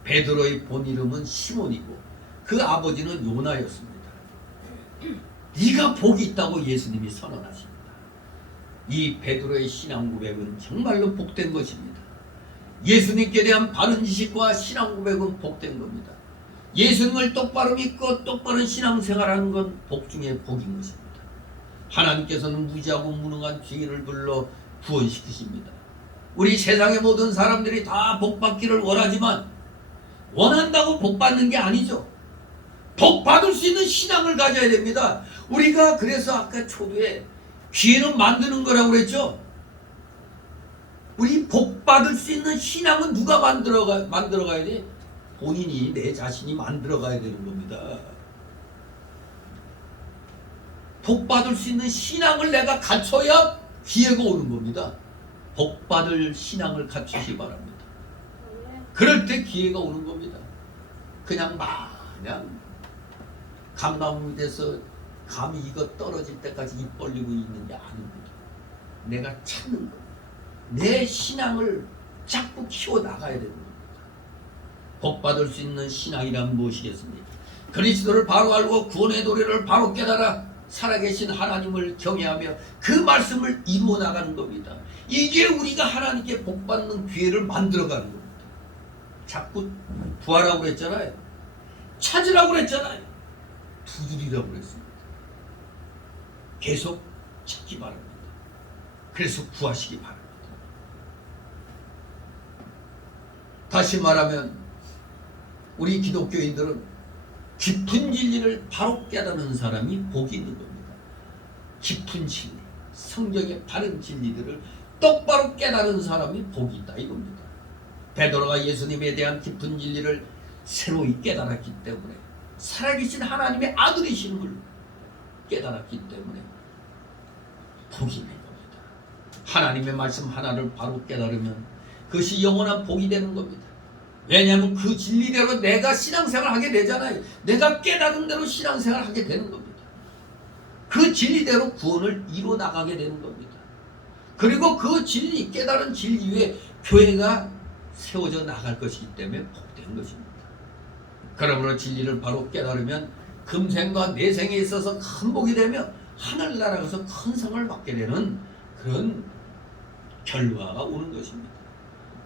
베드로의 본 이름은 시몬이고 그 아버지는 요나였습니다. 네가 복이 있다고 예수님이 선언하십니다. 이 베드로의 신앙 고백은 정말로 복된 것입니다. 예수님께 대한 바른 지식과 신앙 고백은 복된 겁니다. 예수님을 똑바로 믿고 똑바른 신앙생활하는 건 복 중에 복인 것입니다. 하나님께서는 무지하고 무능한 죄인을 불러 구원시키십니다. 우리 세상의 모든 사람들이 다 복받기를 원하지만 원한다고 복받는 게 아니죠. 복받을 수 있는 신앙을 가져야 됩니다. 우리가 그래서 아까 초두에 기회는 만드는 거라고 그랬죠. 우리 복받을 수 있는 신앙은 누가 만들어가야 돼? 본인이, 내 자신이 만들어가야 되는 겁니다. 복받을 수 있는 신앙을 내가 갖춰야 기회가 오는 겁니다. 복받을 신앙을 갖추시 바랍니다. 그럴 때 기회가 오는 겁니다. 그냥 마냥 감나무 밑에서 감이 익어 떨어질 때까지 입 벌리고 있는 게 아닙니다. 내가 찾는 거, 내 신앙을 자꾸 키워나가야 되는 겁니다. 복받을 수 있는 신앙이란 무엇이겠습니까? 그리스도를 바로 알고 구원의 도리를 바로 깨달아 살아계신 하나님을 경외하며 그 말씀을 이루어 나가는 겁니다. 이게 우리가 하나님께 복받는 기회를 만들어가는 겁니다. 자꾸 구하라고 그랬잖아요. 찾으라고 그랬잖아요. 두드리라고 그랬습니다. 계속 찾기 바랍니다. 그래서 구하시기 바랍니다. 다시 말하면 우리 기독교인들은 깊은 진리를 바로 깨닫는 사람이 복이 있는 겁니다. 깊은 진리, 성경의 바른 진리들을 똑바로 깨달은 사람이 복이 있다 이겁니다. 베드로가 예수님에 대한 깊은 진리를 새로이 깨달았기 때문에, 살아계신 하나님의 아들이신 걸 깨달았기 때문에 복이 있는 겁니다. 하나님의 말씀 하나를 바로 깨달으면 그것이 영원한 복이 되는 겁니다. 왜냐하면 그 진리대로 내가 신앙생활을 하게 되잖아요. 내가 깨달은 대로 신앙생활을 하게 되는 겁니다. 그 진리대로 구원을 이루어 나가게 되는 겁니다. 그리고 그 진리, 깨달은 진리 위에 교회가 세워져 나갈 것이기 때문에 복된 것입니다. 그러므로 진리를 바로 깨달으면 금생과 내생에 있어서 큰 복이 되며 하늘나라 가서 큰 상을 받게 되는 그런 결과가 오는 것입니다.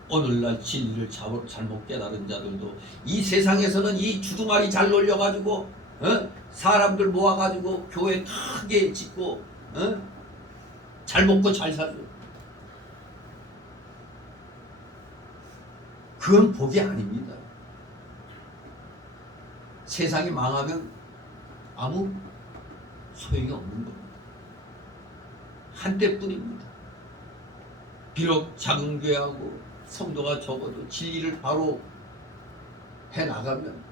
오늘날 진리를 잘못 깨달은 자들도 이 세상에서는 이 주둥아리 잘 놀려가지고 사람들 모아가지고 교회 크게 짓고 잘 먹고 잘 살죠. 그건 복이 아닙니다. 세상이 망하면 아무 소용이 없는 겁니다. 한때뿐입니다. 비록 작은 교회하고 성도가 적어도 진리를 바로 해나가면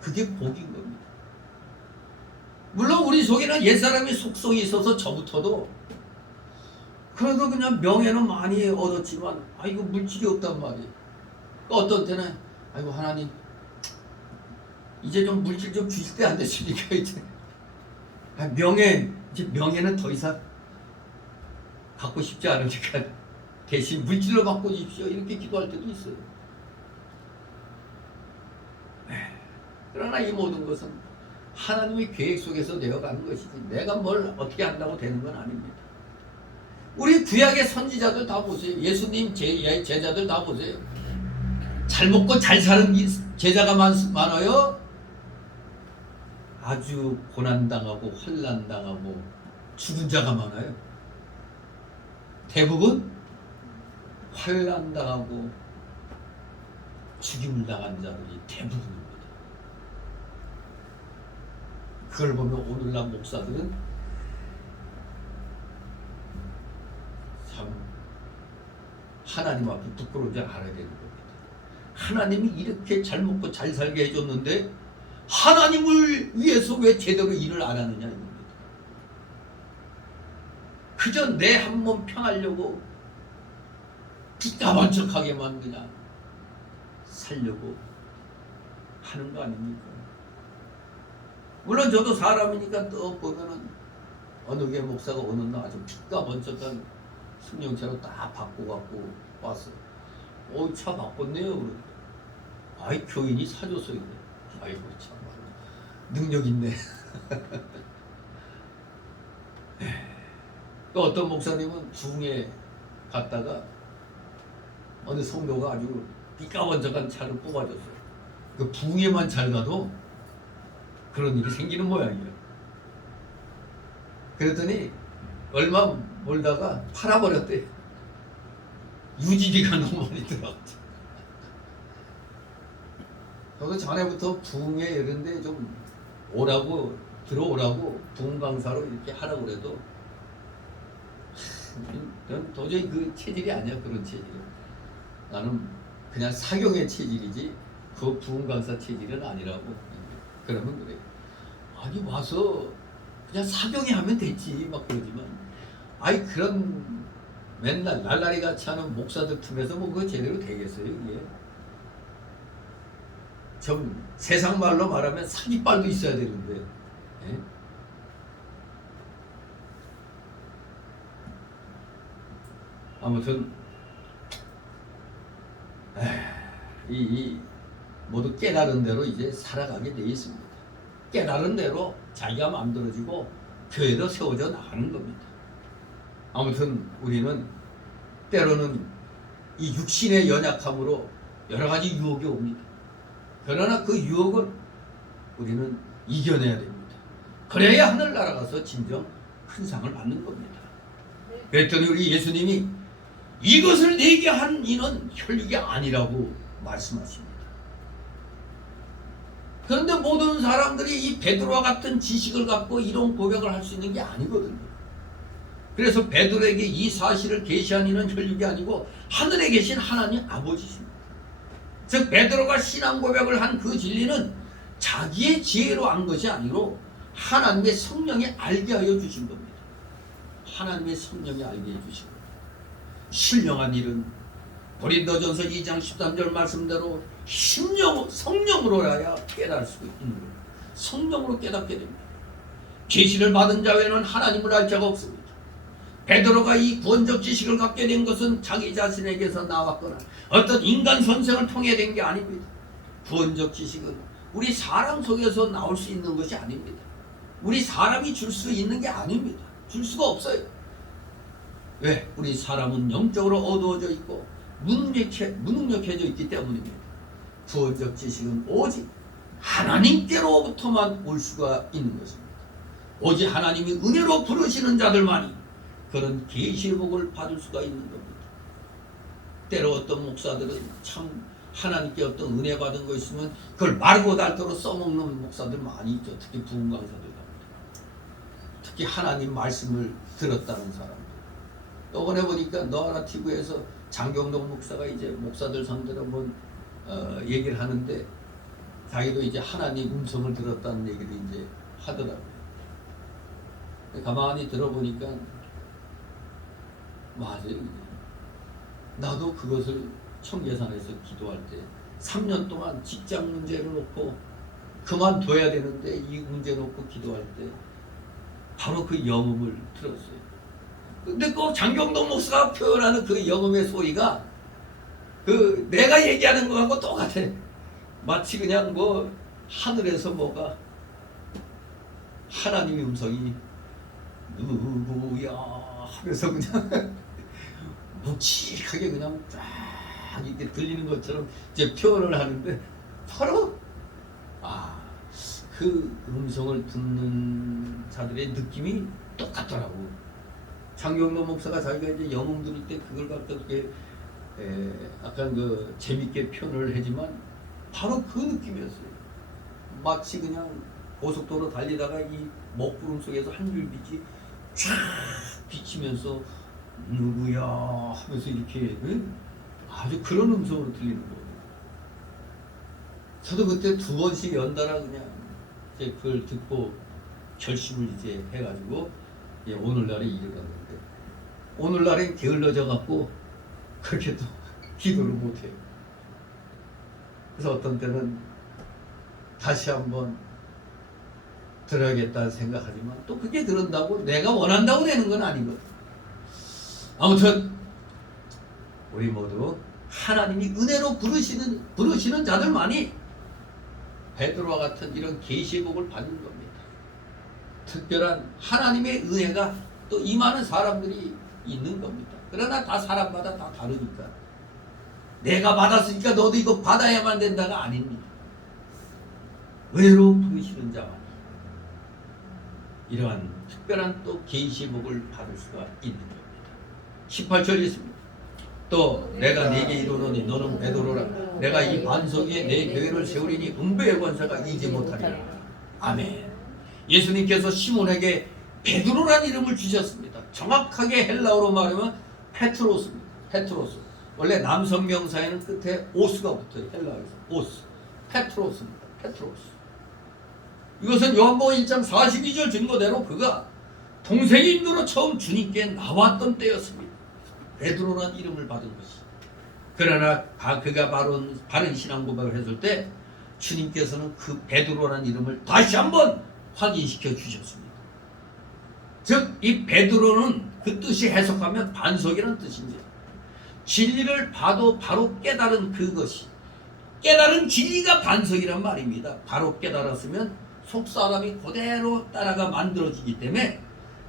그게 복인 겁니다. 물론 우리 속에는 옛사람의 속성이 있어서 저부터도 그래도 그냥 명예는 많이 얻었지만 이거 물질이 없단 말이에요. 어떤 때는 아이고 하나님 이제 좀 물질 좀 주실 때 안 됐습니까? 이제 명예는 더 이상 갖고 싶지 않으니까 대신 물질로 바꿔주십시오. 이렇게 기도할 때도 있어요. 그러나 이 모든 것은 하나님의 계획 속에서 되어가는 것이지 내가 뭘 어떻게 한다고 되는 건 아닙니다. 우리 구약의 선지자들 다 보세요. 예수님 제자들 다 보세요. 잘 먹고 잘 사는 제자가 많아요. 아주 고난당하고 환난당하고 죽은 자가 많아요. 대부분 환난당하고 죽임을 당한 자들이 대부분입니다. 그걸 보면 오늘날 목사들은 참 하나님 앞에 부끄러운 줄 알아야 되는 겁니다. 하나님이 이렇게 잘 먹고 잘 살게 해줬는데 하나님을 위해서 왜 제대로 일을 안 하느냐 이겁니다. 그저 내 한 몸 평하려고 기타번쩍하게 만드냐 살려고 하는 거 아닙니까? 물론 저도 사람이니까 또 보면은 어느 게 목사가 어느 날 아주 기타번쩍한 승용차로 딱 바꿔갖고 왔어요. 차 바꿨네요. 아이 교인이 사줬어요. 아이고 참 능력 있네. 또 어떤 목사님은 중에 갔다가 어느 성도가 아주 삐까번쩍한 차를 뽑아줬어요. 그 부흥에만 잘 가도 그런 일이 생기는 모양이에요. 그랬더니 얼마 몰다가 팔아버렸대. 유지비가 너무 많이 들어갔죠. 저도 전에부터 부흥회 이런데 좀 오라고 들어오라고 부흥 강사로 이렇게 하라고 그래도 난 도저히 그 체질이 아니야. 그런 체질. 나는 그냥 사경의 체질이지 그 부흥 강사 체질은 아니라고. 그러면 그래. 아니 와서 그냥 사경이 하면 됐지 막 그러지만 아이 그런 맨날 날라리 같이 하는 목사들 틈에서 뭐 그거 제대로 되겠어요 이게. 좀 세상 말로 말하면 사기빨도 있어야 되는데. 예? 아무튼 이 모두 깨달은 대로 이제 살아가게 돼 있습니다. 깨달은 대로 자기가 만들어지고 교회도 세워져 나가는 겁니다. 아무튼 우리는 때로는 이 육신의 연약함으로 여러 가지 유혹이 옵니다. 그러나 그 유혹을 우리는 이겨내야 됩니다. 그래야 하늘나라 가서 진정 큰 상을 받는 겁니다. 그랬더니 우리 예수님이 이것을 내게 한 이는 혈육이 아니라고 말씀하십니다. 그런데 모든 사람들이 이 베드로와 같은 지식을 갖고 이런 고백을 할 수 있는 게 아니거든요. 그래서 베드로에게 이 사실을 계시한 이는 혈육이 아니고 하늘에 계신 하나님 아버지십니다. 즉 베드로가 신앙 고백을 한 그 진리는 자기의 지혜로 한 것이 아니로 하나님의 성령이 알게 하여 주신 겁니다. 하나님의 성령이 알게 해 주신 겁니다. 신령한 일은 고린도전서 2장 13절 말씀대로 성령으로야 깨달을 수 있는 겁니다. 성령으로 깨닫게 됩니다. 계시를 받은 자 외에는 하나님을 알 자가 없습니다. 베드로가 이 구원적 지식을 갖게 된 것은 자기 자신에게서 나왔거나 어떤 인간 선생을 통해 된 게 아닙니다. 구원적 지식은 우리 사람 속에서 나올 수 있는 것이 아닙니다. 우리 사람이 줄 수 있는 게 아닙니다. 줄 수가 없어요. 왜? 우리 사람은 영적으로 어두워져 있고 무능력해져 있기 때문입니다. 구원적 지식은 오직 하나님께로부터만 올 수가 있는 것입니다. 오직 하나님이 은혜로 부르시는 자들만이 그런 계시의 복을 받을 수가 있는 겁니다. 때로 어떤 목사들은 참 하나님께 어떤 은혜 받은 거 있으면 그걸 마르고 닳도록 써먹는 목사들 많이 있죠. 특히 부흥 강사들 갑니다. 특히 하나님 말씀을 들었다는 사람들. 이번에 보니까 너하나 TV에서 장경동 목사가 이제 목사들 상대로 한번 얘기를 하는데 자기도 이제 하나님 음성을 들었다는 얘기를 이제 하더라고요. 가만히 들어보니까 맞아요. 나도 그것을 청계산에서 기도할 때 3년 동안 직장 문제를 놓고 그만둬야 되는데 이 문제 놓고 기도할 때 바로 그 영음을 들었어요. 근데 꼭 장경동 목사가 표현하는 그 영음의 소리가 그 내가 얘기하는 거하고 똑같아. 마치 그냥 뭐 하늘에서 뭐가 하나님의 음성이 누구야 하면서 그냥 묵직하게 그냥 쫙 이렇게 들리는 것처럼 이제 표현을 하는데 바로 그 음성을 듣는 자들의 느낌이 똑같더라고. 장경로 목사가 자기가 이제 영음 들을 때 그걸 갖다 이렇게 약간 그 재밌게 표현을 하지만 바로 그 느낌이었어요. 마치 그냥 고속도로 달리다가 이 먹구름 속에서 한 줄빛이 쫙 비치면서 누구야 하면서 이렇게 아주 그런 음성으로 들리는 거예요. 저도 그때 2번씩 연달아 그냥 이제 그걸 듣고 결심을 이제 해가지고 오늘날에 이르렀는데 오늘날엔 게을러져 갖고 그렇게 또 기도를 못해요. 그래서 어떤 때는 다시 한번 들어야겠다는 생각하지만 또 그게 그런다고 내가 원한다고 되는 건 아니거든. 아무튼 우리 모두 하나님이 은혜로 부르시는 자들만이 베드로와 같은 이런 계시의 복을 받는 겁니다. 특별한 하나님의 은혜가 또 임하는 사람들이 있는 겁니다. 그러나 다 사람마다 다 다르니까 내가 받았으니까 너도 이거 받아야만 된다가 아닙니다. 은혜로 부르시는 자만 이러한 특별한 또 계시의 복을 받을 수가 있는 겁니다. 18절 있습니다. 또 내가 네게 이르노니 너는 베드로라. 내가 이 반석 위에 내 교회를 세우리니 음부의 권세가 이지 못하리라. 아멘. 예수님께서 시몬에게 베드로란 이름을 주셨습니다. 정확하게 헬라어로 말하면 페트로스입니다. 페트로스. 원래 남성 명사에는 끝에 오스가 붙어요. 헬라어에서 오스. 페트로스입니다. 페트로스. 이것은 요한복음 1장 42절 증거대로 그가 동생인으로 처음 주님께 나왔던 때였습니다. 베드로란 이름을 받은 것이. 그러나 그가 바른 신앙 고백을 했을 때 주님께서는 그 베드로란 이름을 다시 한번 확인시켜 주셨습니다. 즉 이 베드로는 그 뜻이 해석하면 반석이라는 뜻입니다. 진리를 봐도 바로 깨달은 그것이 깨달은 진리가 반석이란 말입니다. 바로 깨달았으면 속사람이 그대로 따라가 만들어지기 때문에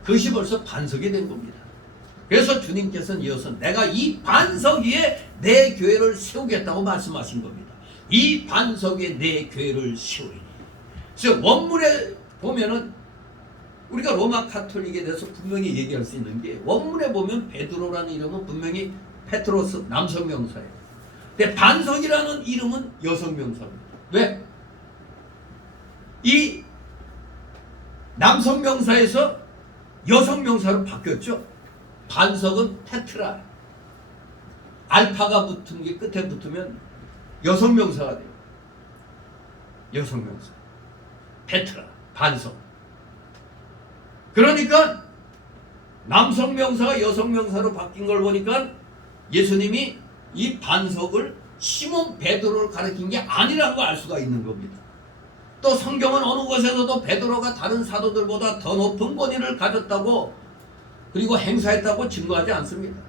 그것이 벌써 반석이 된 겁니다. 그래서 주님께서는 이어서 내가 이 반석 위에 내 교회를 세우겠다고 말씀하신 겁니다. 이 반석 위에 내 교회를 세우리니. 그래서 원문에 보면은 우리가 로마 카톨릭에 대해서 분명히 얘기할 수 있는 게 원문에 보면 베드로라는 이름은 분명히 페트로스 남성 명사예요. 근데 반석이라는 이름은 여성 명사입니다. 왜? 이 남성 명사에서 여성 명사로 바뀌었죠. 반석은 테트라. 알파가 붙은 게 끝에 붙으면 여성 명사가 돼요. 여성 명사. 테트라. 반석. 그러니까 남성 명사가 여성 명사로 바뀐 걸 보니까 예수님이 이 반석을 시몬 베드로를 가리킨 게 아니라는 걸 알 수가 있는 겁니다. 또 성경은 어느 곳에서도 베드로가 다른 사도들보다 더 높은 권위를 가졌다고 그리고 행사했다고 증거하지 않습니다.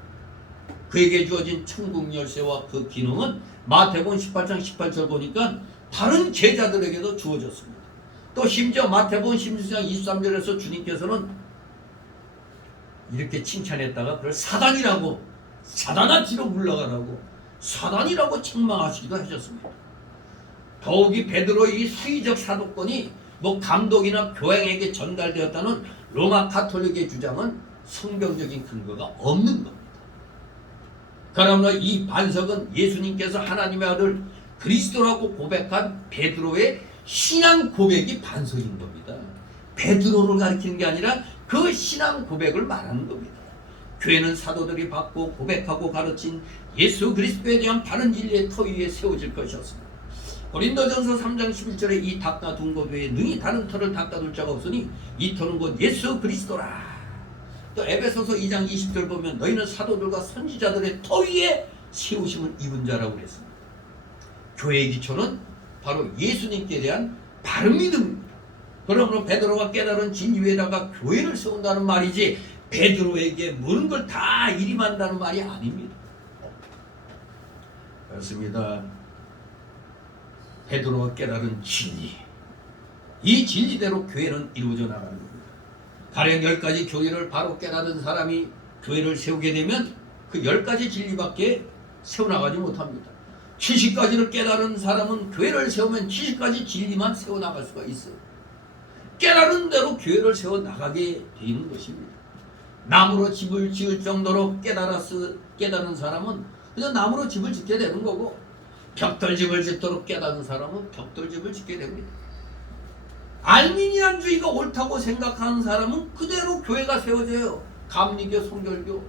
그에게 주어진 천국 열쇠와 그 기능은 마태복음 18장 18절 보니까 다른 제자들에게도 주어졌습니다. 또 심지어 마태복음 16장 23절에서 주님께서는 이렇게 칭찬했다가 그걸 사단이라고 사단아 뒤로 물러가라고 사단이라고 책망하시기도 하셨습니다. 더욱이 베드로의 이 수의적 사도권이 뭐 감독이나 교황에게 전달되었다는 로마 카톨릭의 주장은 성경적인 근거가 없는 겁니다. 그러므로 이 반석은 예수님께서 하나님의 아들 그리스도라고 고백한 베드로의 신앙 고백이 반석인 겁니다. 베드로를 가리키는 게 아니라 그 신앙 고백을 말하는 겁니다. 교회는 사도들이 받고 고백하고 가르친 예수 그리스도에 대한 바른 진리의 터 위에 세워질 것이었습니다. 고린도전서 3장 11절에 이 닦아둔 것 외에 능히 다른 터를 닦아둘 자가 없으니 이 터는 곧 예수 그리스도라. 또 에베소서 2장 20절 보면 너희는 사도들과 선지자들의 터 위에 세우심을 입은 자라고 그랬습니다. 교회의 기초는 바로 예수님께 대한 바른 믿음입니다. 그러므로 베드로가 깨달은 진리 위에다가 교회를 세운다는 말이지 베드로에게 모든 걸 다 일임한다는 말이 아닙니다. 그렇습니다. 베드로가 깨달은 진리, 이 진리대로 교회는 이루어져 나가는 겁니다. 가령 10가지 교리를 바로 깨달은 사람이 교회를 세우게 되면 그 10가지 진리밖에 세워나가지 못합니다. 70가지를 깨달은 사람은 교회를 세우면 70가지 진리만 세워나갈 수가 있어요. 깨달은 대로 교회를 세워나가게 되는 것입니다. 나무로 집을 지을 정도로 깨달은 사람은 그냥 나무로 집을 짓게 되는 거고, 벽돌집을 짓도록 깨달은 사람은 벽돌집을 짓게 됩니다. 알미니안주의가 옳다고 생각하는 사람은 그대로 교회가 세워져요. 감리교, 성결교,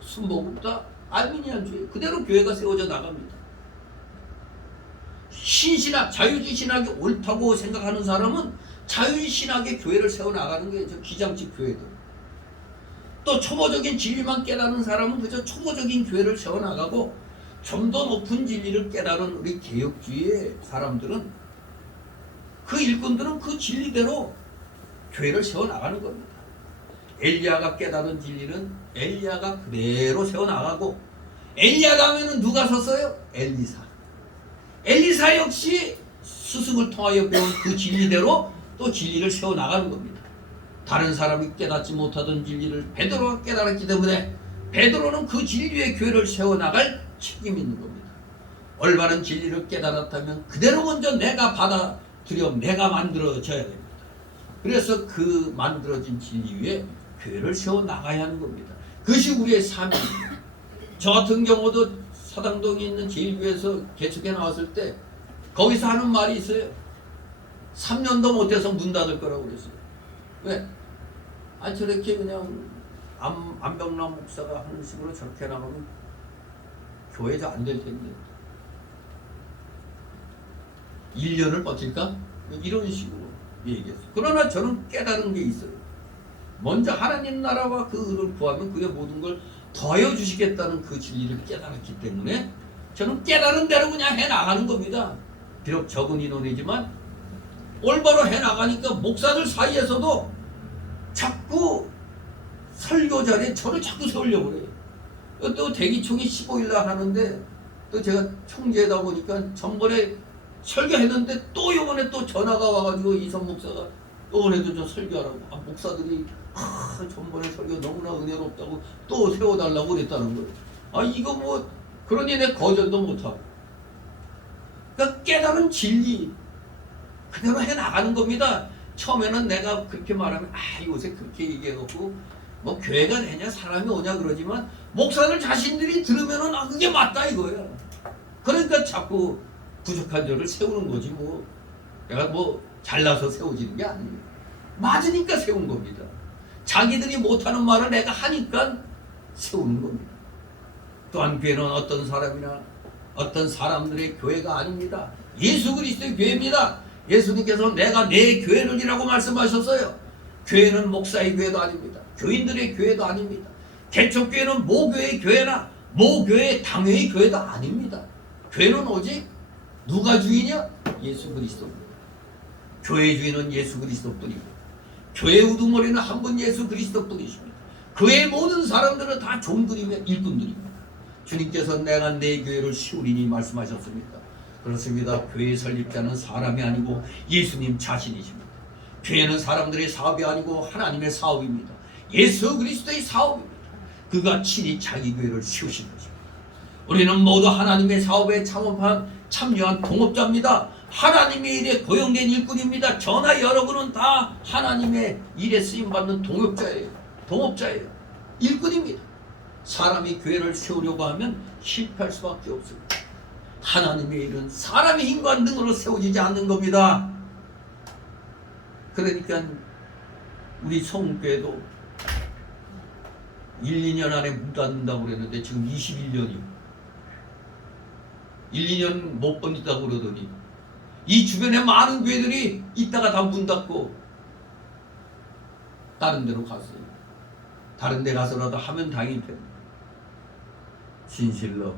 순복음다 알미니안주의 그대로 교회가 세워져 나갑니다. 신신학, 자유주의 신학이 옳다고 생각하는 사람은 자유주의 신학의 교회를 세워나가는 거예요. 저 기장집 교회도. 또 초보적인 진리만 깨달은 사람은 그저 초보적인 교회를 세워나가고, 좀 더 높은 진리를 깨달은 우리 개혁주의의 사람들은, 그 일꾼들은 그 진리대로 교회를 세워나가는 겁니다. 엘리야가 깨달은 진리는 엘리야가 그대로 세워나가고, 엘리야 다음에는 누가 섰어요? 엘리사. 엘리사 역시 스승을 통하여 배운 그 진리대로 또 진리를 세워나가는 겁니다. 다른 사람이 깨닫지 못하던 진리를 베드로가 깨달았기 때문에 베드로는 그 진리의 교회를 세워나갈 책임이 있는 겁니다. 올바른 진리를 깨달았다면 그대로 먼저 내가 받아들여 내가 만들어져야 됩니다. 그래서 그 만들어진 진리 위에 교회를 세워나가야 하는 겁니다. 그것이 우리의 삶입니다. 저 같은 경우도 사당동에 있는 제1교회에서 개척해 나왔을 때 거기서 하는 말이 있어요. 3년도 못해서 문 닫을 거라고 그랬어요. 왜? 아니 저렇게 그냥 안병남 목사가 하는 식으로 저렇게 나가면 교회가 안 될 텐데 1년을 버틸까? 이런 식으로 얘기했어요. 그러나 저는 깨달은 게 있어요. 먼저 하나님 나라와 그 의를 구하면 그의 모든 걸 더하여 주시겠다는 그 진리를 깨달았기 때문에 저는 깨달은 대로 그냥 해나가는 겁니다. 비록 적은 인원이지만 올바로 해나가니까 목사들 사이에서도 자꾸 설교 자리에 저를 자꾸 세우려고 그래요. 또 대기총이 15일 날 하는데 또 제가 총재다 보니까 전번에 설교했는데 또 이번에 또 전화가 와가지고 이성 목사가 이번에도 좀 설교하라고. 목사들이 전번에 설교 너무나 은혜롭다고 또 세워달라고 그랬다는 거예요. 이거 뭐 그러니 내 거절도 못하고. 그러니까 깨달은 진리 그대로 해나가는 겁니다. 처음에는 내가 그렇게 말하면 요새 그렇게 얘기해갖고 뭐 교회가 되냐 사람이 오냐 그러지만 목사들 자신들이 들으면은 그게 맞다 이거야. 그러니까 자꾸 부족한 저를 세우는 거지 뭐 내가 뭐 잘나서 세워지는 게 아니에요. 맞으니까 세운 겁니다. 자기들이 못하는 말을 내가 하니까 세우는 겁니다. 또한 교회는 어떤 사람이나 어떤 사람들의 교회가 아닙니다. 예수 그리스도의 교회입니다. 예수님께서 내가 내 교회를 이라고 말씀하셨어요. 교회는 목사의 교회도 아닙니다. 교인들의 교회도 아닙니다. 개척교회는 모교의 교회나 모교의 당회의 교회도 아닙니다. 교회는 오직 누가 주인이야? 예수 그리스도입니다. 교회 주인은 예수 그리스도뿐이고 교회 우두머리는 한 분 예수 그리스도뿐이십니다. 교회의 모든 사람들은 다 종들이며 일꾼들입니다. 주님께서 내가 내 교회를 세우리니 말씀하셨습니다. 그렇습니다. 교회의 설립자는 사람이 아니고 예수님 자신이십니다. 교회는 사람들의 사업이 아니고 하나님의 사업입니다. 예수 그리스도의 사업입니다. 그가 친히 자기 교회를 세우신 것입니다. 우리는 모두 하나님의 사업에 참여한 동업자입니다. 하나님의 일에 고용된 일꾼입니다. 저나 여러분은 다 하나님의 일에 쓰임받는 동업자예요. 일꾼입니다. 사람이 교회를 세우려고 하면 실패할 수밖에 없습니다. 하나님의 일은 사람의 힘과 능으로 세워지지 않는 겁니다. 그러니까 우리 성교회도 1, 2년 안에 문 닫는다고 그랬는데 지금 21년이요. 1, 2년 못 버린다고 그러더니 이 주변에 많은 교회들이 있다가 다 문 닫고 다른 데로 갔어요. 다른 데 가서라도 하면 당연히 됩니다. 진실로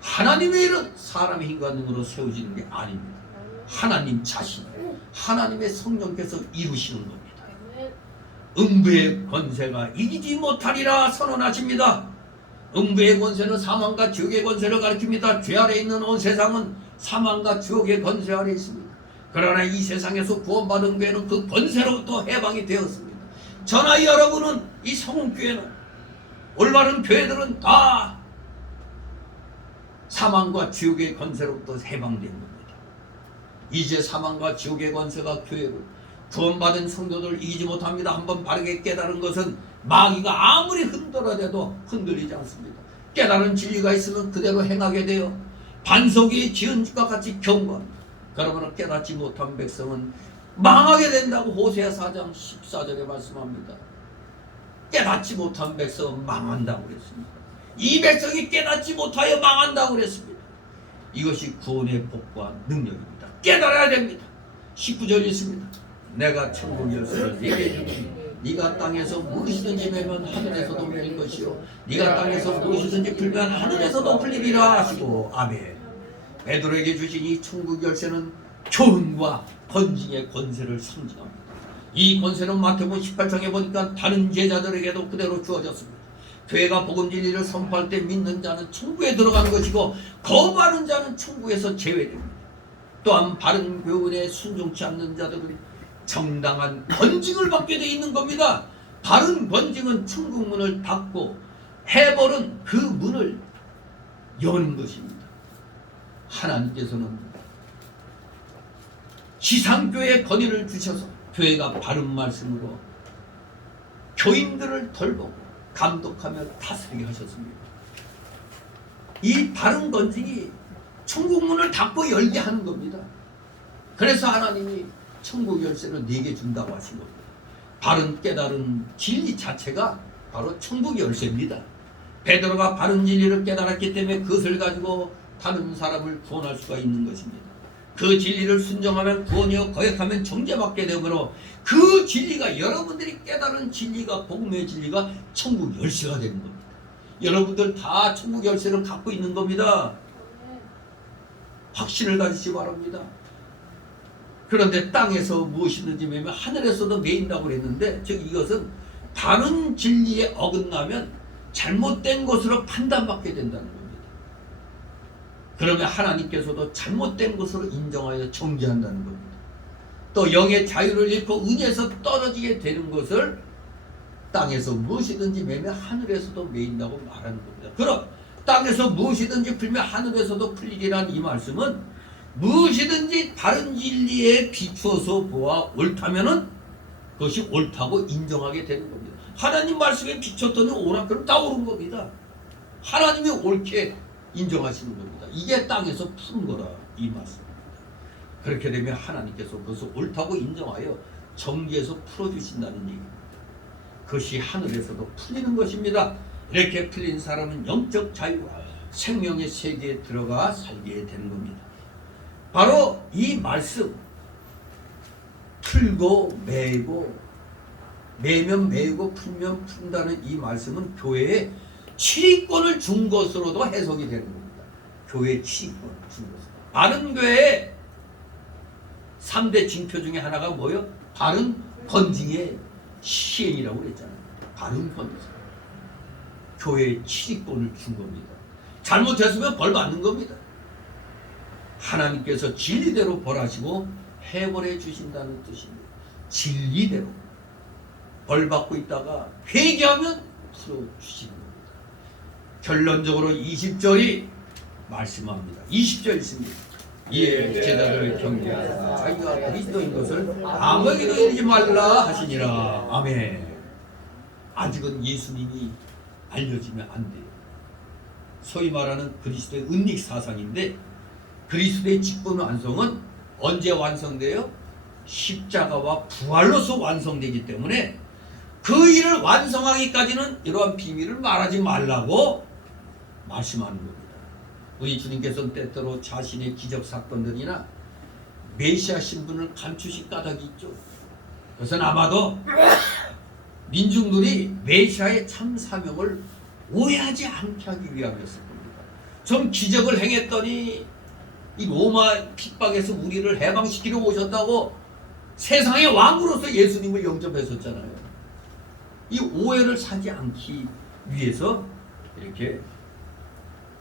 하나님의 일은 사람의 힘과 능으로 세워지는 게 아닙니다. 하나님 자신, 하나님의 성령께서 이루시는 겁니다. 음부의 권세가 이기지 못하리라 선언하십니다. 음부의 권세는 사망과 지옥의 권세를 가리킵니다. 죄 아래 있는 온 세상은 사망과 지옥의 권세 아래 있습니다. 그러나 이 세상에서 구원받은 교회는 그 권세로부터 해방이 되었습니다. 저나 여러분은, 이 성운교회는, 올바른 교회들은 다 사망과 지옥의 권세로부터 해방된 겁니다. 이제 사망과 지옥의 권세가 교회를, 구원받은 성도들 이기지 못합니다. 한번 바르게 깨달은 것은 마귀가 아무리 흔들어대도 흔들리지 않습니다. 깨달은 진리가 있으면 그대로 행하게 되어 반석이 지은 집과 같이 견고합니다. 그러므로 깨닫지 못한 백성은 망하게 된다고 호세아 4장 14절에 말씀합니다. 깨닫지 못한 백성은 망한다고 그랬습니다. 이 백성이 깨닫지 못하여 망한다고 그랬습니다. 이것이 구원의 복과 능력입니다. 깨달아야 됩니다. 19절 있습니다. 내가 천국 열쇠를 네게 주니 네가 땅에서 무엇이든지 매면 하늘에서도 매일 것이요 네가 땅에서 무엇이든지 풀면 하늘에서도 풀리리라 하시고. 아멘. 베드로에게 주신 이 천국 열쇠는 교훈과 번징의 권세를 상징합니다. 이 권세는 마태복음 18장에 보니까 다른 제자들에게도 그대로 주어졌습니다. 교회가 복음 진리를 선포할 때 믿는 자는 천국에 들어가는 것이고 거부하는 자는 천국에서 제외됩니다. 또한 바른 교훈에 순종치 않는 자들은 정당한 번징을 받게 되어 있는 겁니다. 바른 번징은 천국 문을 닫고 해벌은 그 문을 여는 것입니다. 하나님께서는 지상교회에 권위를 주셔서 교회가 바른 말씀으로 교인들을 돌보고 감독하며 다스리게 하셨습니다. 이 바른 번징이 천국 문을 닫고 열게 하는 겁니다. 그래서 하나님이 천국 열쇠를 4개 준다고 하신 겁니다. 바른 깨달은 진리 자체가 바로 천국 열쇠입니다. 베드로가 바른 진리를 깨달았기 때문에 그것을 가지고 다른 사람을 구원할 수가 있는 것입니다. 그 진리를 순종하면 구원이요 거역하면 정죄받게 되므로 그 진리가, 여러분들이 깨달은 진리가, 복음의 진리가 천국 열쇠가 되는 겁니다. 여러분들 다 천국 열쇠를 갖고 있는 겁니다. 확신을 가지시기 바랍니다. 그런데 땅에서 무엇이든지 매면 하늘에서도 매인다고 그랬는데, 즉 이것은 다른 진리에 어긋나면 잘못된 것으로 판단받게 된다는 겁니다. 그러면 하나님께서도 잘못된 것으로 인정하여 정죄한다는 겁니다. 또 영의 자유를 잃고 은혜에서 떨어지게 되는 것을 땅에서 무엇이든지 매면 하늘에서도 매인다고 말하는 겁니다. 그럼 땅에서 무엇이든지 풀면 하늘에서도 풀리리라는 이 말씀은 무엇이든지 바른 진리에 비추어서 보아 옳다면은 그것이 옳다고 인정하게 되는 겁니다. 하나님 말씀에 비췄더니 오라 그럼 다 옳은 겁니다. 하나님이 옳게 인정하시는 겁니다. 이게 땅에서 푼 거라 이 말씀입니다. 그렇게 되면 하나님께서 그것을 옳다고 인정하여 정죄에서 풀어주신다는 얘기입니다. 그것이 하늘에서도 풀리는 것입니다. 이렇게 풀린 사람은 영적 자유와 생명의 세계에 들어가 살게 되는 겁니다. 바로 이 말씀, 풀고 매고 매면 매고 풀면 푼다는 이 말씀은 교회에 치리권을 준 것으로도 해석이 되는 겁니다. 교회에 치리권을 준 것으로. 바른 교회의 3대 징표 중에 하나가 뭐예요? 바른 번징의 시행이라고 그랬잖아요. 바른 번징. 교회에 치리권을 준 겁니다. 잘못했으면 벌 받는 겁니다. 하나님께서 진리대로 벌하시고 해벌해 주신다는 뜻입니다. 진리대로 벌 받고 있다가 회개하면 풀어주시는 겁니다. 결론적으로 20절이 말씀합니다. 20절 있습니다. 이에 제자들을 경계하사 자기가 그리스도인 것을 아무에게도 이르지 말라 하시니라. 아멘. 아직은 예수님이 알려지면 안 돼요. 소위 말하는 그리스도의 은닉 사상인데, 그리스도의 직분 완성은 언제 완성돼요? 십자가와 부활로서 완성되기 때문에 그 일을 완성하기까지는 이러한 비밀을 말하지 말라고 말씀하는 겁니다. 우리 주님께서는 때때로 자신의 기적 사건들이나 메시아 신분을 감추실 까닭이 있죠. 그것은 아마도 민중들이 메시아의 참 사명을 오해하지 않게 하기 위함이었을 겁니다. 좀 기적을 행했더니 이 로마 핍박에서 우리를 해방시키려 오셨다고 세상의 왕으로서 예수님을 영접했었잖아요. 이 오해를 사지 않기 위해서 이렇게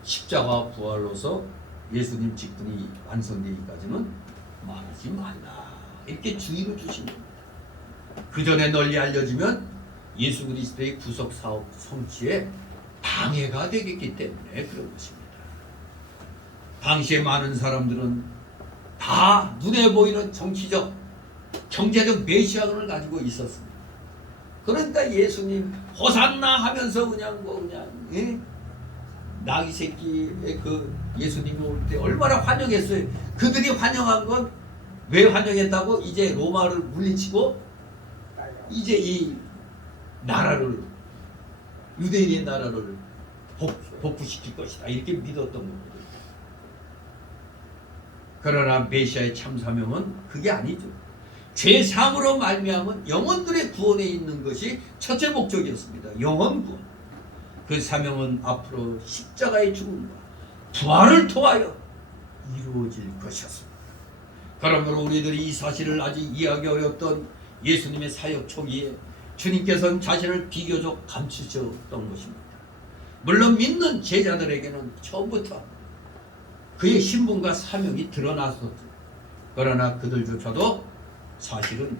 십자가 부활로서 예수님 직분이 완성되기까지는 말하지 말라 이렇게 주의를 주신 겁니다. 그 전에 널리 알려지면 예수 그리스도의 구속 사업 성취에 방해가 되겠기 때문에 그런 것입니다. 당시에 많은 사람들은 다 눈에 보이는 정치적, 경제적 메시아를 가지고 있었습니다. 그러니까 예수님 호산나 하면서 그냥 나귀 새끼의 그 예수님이 올 때 얼마나 환영했어요. 그들이 환영한 건 왜 환영했다고? 이제 로마를 물리치고 이제 이 나라를 유대인의 나라를 복구시킬 것이다 이렇게 믿었던 거거든요. 그러나 메시아의 참 사명은 그게 아니죠. 죄 사함으로 말미암은 영혼들의 구원에 있는 것이 첫째 목적이었습니다. 영혼 구원. 그 사명은 앞으로 십자가의 죽음과 부활을 통하여 이루어질 것이었습니다. 그러므로 우리들이 이 사실을 아직 이해하기 어렵던 예수님의 사역 초기에 주님께서는 자신을 비교적 감추셨던 것입니다. 물론 믿는 제자들에게는 처음부터 그의 신분과 사명이 드러났었죠. 그러나 그들조차도 사실은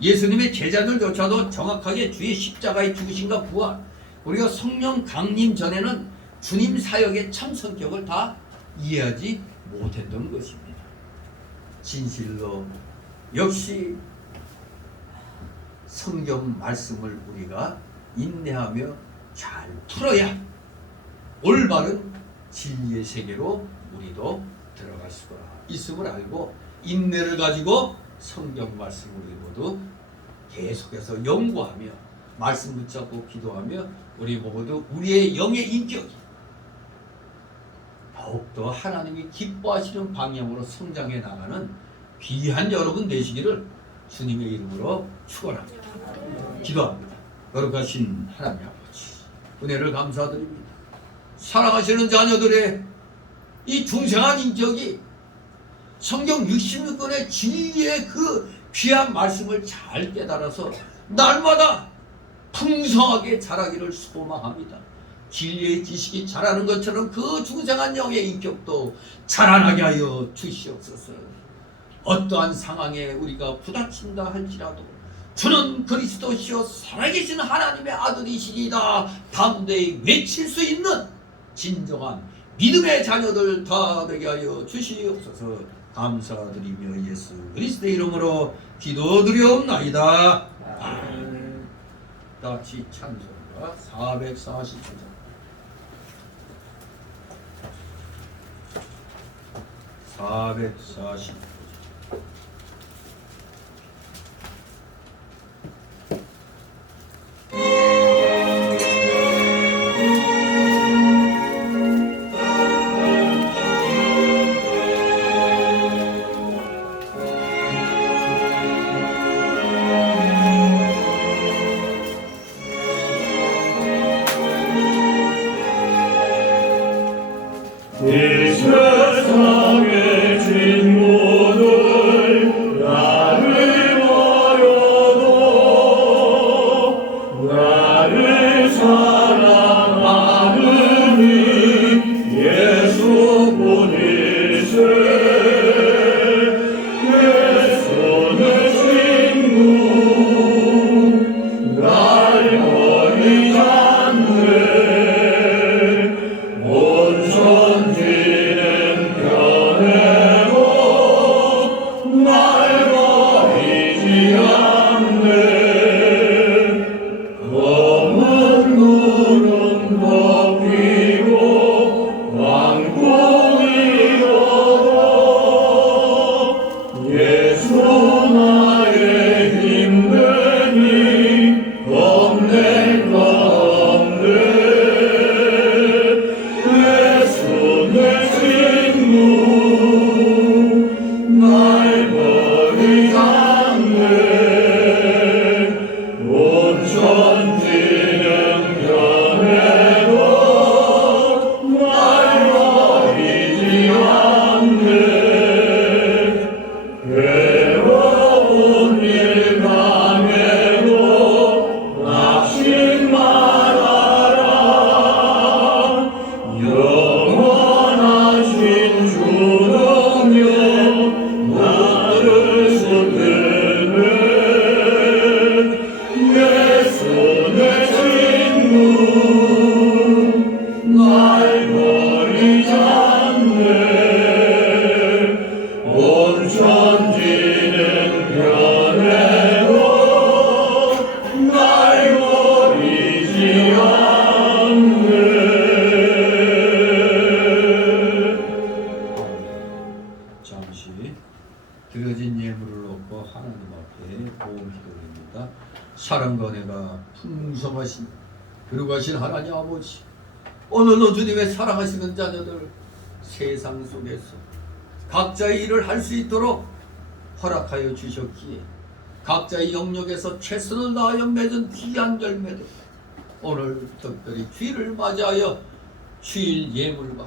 예수님의 제자들조차도 정확하게 주의 십자가의 죽으심과 부활 그리고 성령 강림 전에는 주님 사역의 참 성격을 다 이해하지 못했던 것입니다. 진실로 역시 성경 말씀을 우리가 인내하며 잘 풀어야 올바른 진리의 세계로 우리도 들어갈 수가 있음을 알고 인내를 가지고 성경 말씀을 우리 모두 계속해서 연구하며 말씀 붙잡고 기도하며 우리 모두 우리의 영의 인격이 더욱더 하나님이 기뻐하시는 방향으로 성장해 나가는 귀한 여러분 되시기를 주님의 이름으로 축원합니다. 기도합니다. 거룩하신 하나님 아버지 은혜를 감사드립니다. 사랑하시는 자녀들의 이 중생한 인격이 성경 66권의 진리의 그 귀한 말씀을 잘 깨달아서 날마다 풍성하게 자라기를 소망합니다. 진리의 지식이 자라는 것처럼 그 중생한 영의 인격도 자라나게 하여 주시옵소서. 어떠한 상황에 우리가 부닥친다 할지라도 주는 그리스도시요 살아계신 하나님의 아들이시리다 담대히 외칠 수 있는 진정한 믿음의 자녀들 다 되게 하여 주시옵소서. 감사드리며 예수 그리스도의 이름으로 기도드리옵나이다. 아멘. 같이 찬송가 440장 440 이 세상의 진보들 우리 드려진 예물을 놓고 하나님 앞에 보험 기도드립니다. 사랑과 은혜가 풍성하신 그러가신 하나님 아버지, 오늘도 주님의 사랑하시는 자녀들 세상 속에서 각자의 일을 할 수 있도록 허락하여 주셨기에 각자의 영역에서 최선을 다하여 맺은 귀한 열매들, 오늘 특별히 주일을 맞이하여 주일 예물과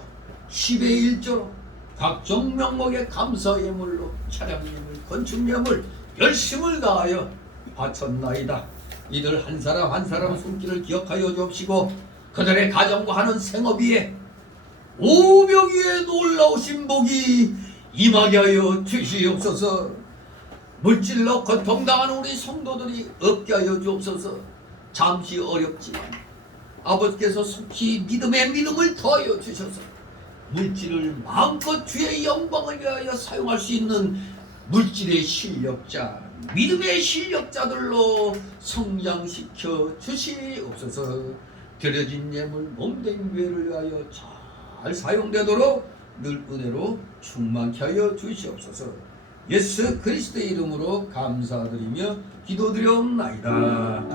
10의 1조로 각종 명목의 감사 예물로 차량 예물, 건축 예물, 열심을 다하여 바쳤나이다. 이들 한 사람 한 사람 손길을 기억하여 주옵시고 그들의 가정과 하는 생업 위에 오병 위에 놀라우신 복이 임하게 하여 주시옵소서. 물질로 고통당하는 우리 성도들이 없게 하여 주옵소서. 잠시 어렵지만 아버지께서 속히 믿음의 믿음을 더하여 주셔서 물질을 마음껏 주의 영광을 위하여 사용할 수 있는 물질의 실력자, 믿음의 실력자들로 성장시켜 주시옵소서. 드려진 예물 몸된 교회를 위하여 잘 사용되도록 늘 은혜로 충만케 하여 주시옵소서. 예수 그리스도의 이름으로 감사드리며 기도드리옵나이다.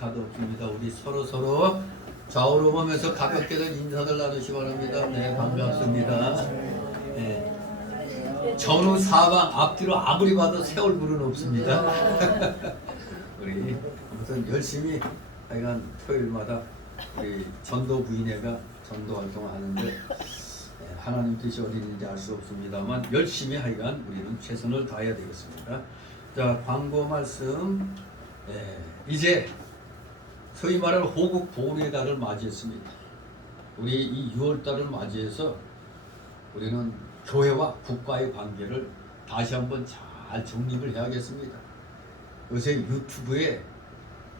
카드 없습니다. 우리 서로 좌우로 보면서 가볍게들 인사들 나누시 바랍니다. 네, 반갑습니다. 네. 전후 사방 앞뒤로 아무리 봐도 새 얼굴은 없습니다. 우리 아무튼 열심히 하여간 토요일마다 우리 전도 부인회가 전도 활동을 하는데 하나님 뜻이 어디 있는지 알 수 없습니다만 열심히 하여간 우리는 최선을 다해야 되겠습니다. 자, 광고 말씀. 이제 소위 말하는 호국 보훈의 달을 맞이했습니다. 우리 이 6월달을 맞이해서 우리는 교회와 국가의 관계를 다시 한번 잘 정립을 해야겠습니다. 요새 유튜브에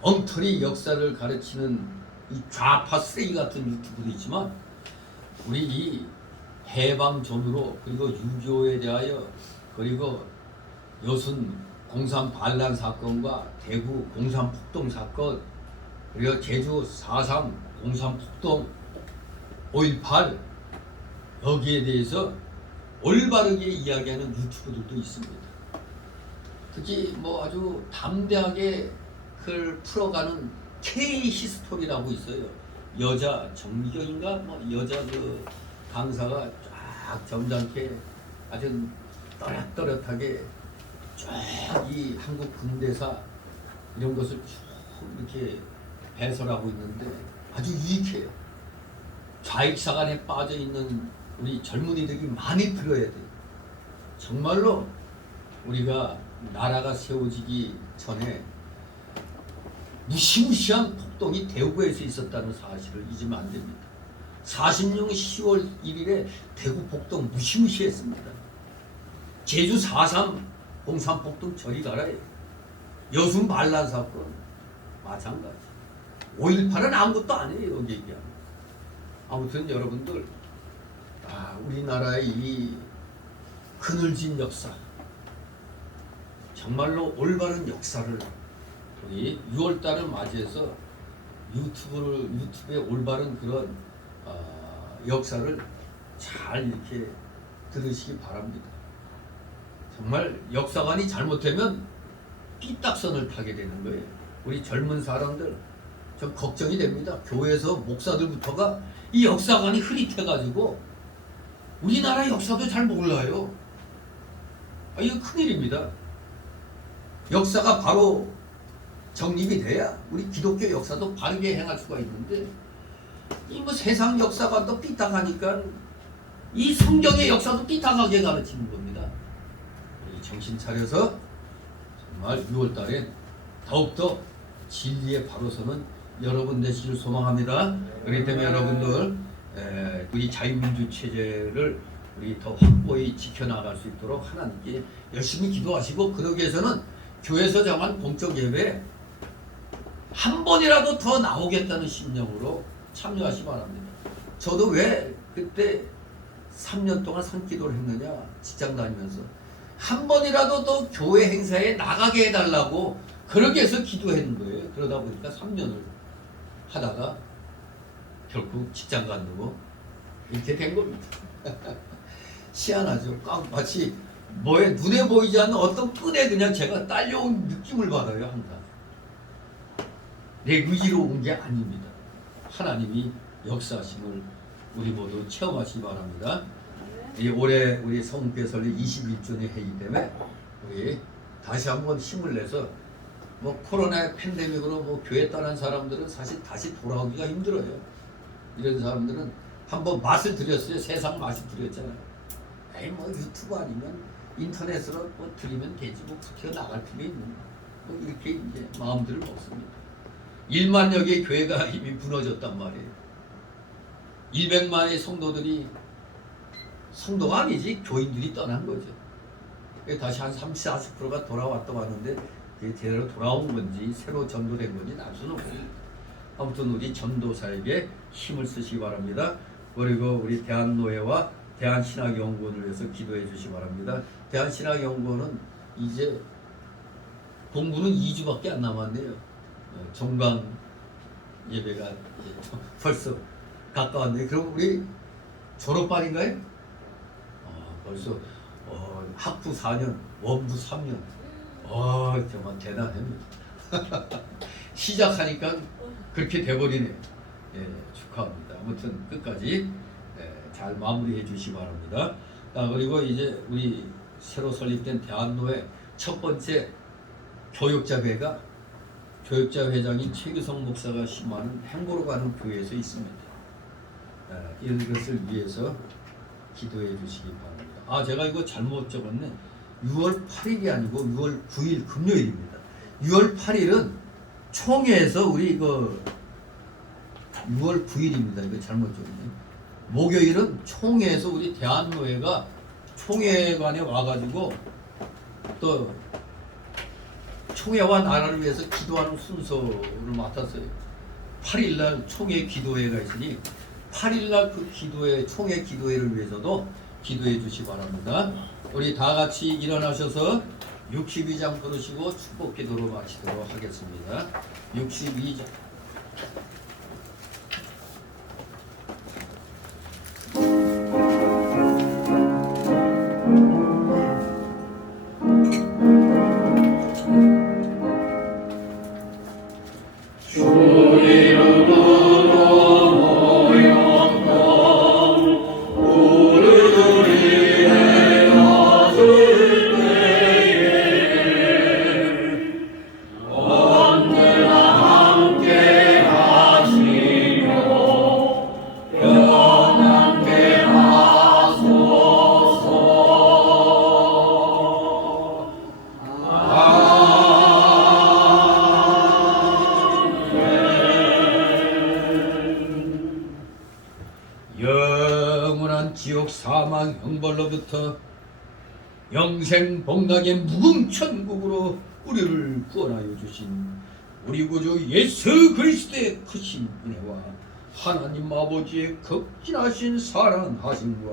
엉터리 역사를 가르치는 이 좌파 쓰레기 같은 유튜브도 있지만 우리 이 해방전으로 그리고 6.25에 대하여 그리고 여순 공산 반란 사건과 대구 공산 폭동 사건 그리고 제주 4.3 공산 폭동 5.18 여기에 대해서 올바르게 이야기하는 유튜브들도 있습니다. 특히 뭐 아주 담대하게 그걸 풀어가는 K-히스토리라고 있어요. 여자 정미경인가 뭐 여자 그 강사가 쫙 점잖게 아주 또렷또렷하게 쫙 이 한국 근대사 이런 것을 쭉 이렇게 해설하고 있는데 아주 유익해요. 좌익사관에 빠져 있는 우리 젊은이들이 많이 들어야 돼요. 정말로 우리가 나라가 세워지기 전에 무시무시한 폭동이 대구에서 있었다는 사실을 잊으면 안 됩니다. 40년 10월 1일에 대구 폭동 무시무시했습니다. 제주 4.3 공산 폭동 저리 가라요. 여순 반란 사건 마찬가지. 5.18은 아무것도 아니에요. 여기 얘기하면. 아무튼 여러분들 우리나라의 이 그늘진 역사 정말로 올바른 역사를 우리 6월달을 맞이해서 유튜브에 올바른 그런 역사를 잘 이렇게 들으시기 바랍니다. 정말 역사관이 잘못되면 삐딱선을 타게 되는 거예요. 우리 젊은 사람들 좀 걱정이 됩니다. 교회에서 목사들부터가 이 역사관이 흐릿해가지고 우리나라 역사도 잘 몰라요. 이거 큰일입니다. 역사가 바로 정립이 돼야 우리 기독교 역사도 바르게 행할 수가 있는데 이 뭐 세상 역사관도 삐딱하니까 이 성경의 역사도 삐딱하게 가르치는 겁니다. 정신 차려서 정말 6월 달에 더욱더 진리의 바로 서는 여러분 되시길 소망합니다. 그렇기 때문에 여러분들 우리 자유민주 체제를 우리 더 확고히 지켜나갈 수 있도록 하나님께 열심히 기도하시고, 그러기 위해서는 교회에서 정한 공적 예배에 한 번이라도 더 나오겠다는 심령으로 참여하시기 바랍니다. 저도 왜 그때 3년 동안 산기도를 했느냐, 직장 다니면서 한 번이라도 더 교회 행사에 나가게 해달라고 그렇게 해서 기도했는 거예요. 그러다 보니까 3년을 하다가 결국 직장 간다고 이렇게 된 겁니다. 희한하죠. 꽉 마치 뭐에 눈에 보이지 않는 어떤 끈에 그냥 제가 딸려온 느낌을 받아요. 항상 내 의지로 온 게 아닙니다. 하나님이 역사하심을 우리 모두 체험하시기 바랍니다. 이 올해 우리 성교회 설립 21주년 회의 때문에 우리 다시 한번 힘을 내서, 뭐 코로나 팬데믹으로 뭐 교회 떠난 사람들은 사실 다시 돌아오기가 힘들어요. 이런 사람들은 한번 맛을 들였어요. 세상 맛을 들였잖아요. 에이 뭐 유튜브 아니면 인터넷으로 뭐 들으면 되지, 뭐 그렇게 나갈 필요 있는, 뭐 이렇게 이제 마음들을 먹습니다. 1만여 개의 교회가 이미 무너졌단 말이에요. 200만의 성도들이, 성도가 아니지 교인들이 떠난 거죠. 다시 한 30, 40%가 돌아왔다고 하는데 제대로 돌아온 건지 새로 전도된 건지 알 수는 없습니다. 아무튼 우리 전도사에게 힘을 쓰시기 바랍니다. 그리고 우리 대한노회와 대한신학연구원을 위해서 기도해 주시기 바랍니다. 대한신학연구원은 이제 공부는 2주밖에 안 남았네요. 종강 예배가 벌써 가까웠네요. 그럼 우리 졸업반인가요? 벌써 학부 4년, 원부 3년. 정말 대단합니다. 시작하니까 그렇게 돼버리네요. 축하합니다. 아무튼 끝까지 잘 마무리해 주시기 바랍니다. 그리고 이제 우리 새로 설립된 대한노회 첫 번째 교육자회가, 교육자 회장인 최규성 목사가 심하는 행보로 가는 교회에서 있습니다. 이것을 위해서 기도해 주시기 바랍니다. 제가 이거 잘못 적었네. 6월 8일이 아니고 6월 9일 금요일입니다. 6월 8일은 총회에서 우리 이거 6월 9일입니다. 이거 잘못 적었네. 목요일은 총회에서 우리 대한노회가 총회관에 와가지고 또 총회와 나라를 위해서 기도하는 순서를 맡았어요. 8일날 총회 기도회가 있으니 8일날 그 기도회, 총회 기도회를 위해서도 기도해 주시기 바랍니다. 우리 다 같이 일어나셔서 62장 부르시고 축복 기도로 마치도록 하겠습니다. 62장. 영원한 지옥 사망 형벌로부터 영생 복락의 무궁천국으로 우리를 구원하여 주신 우리 구주 예수 그리스도의 크신 은혜와 하나님 아버지의 극진하신 사랑하심과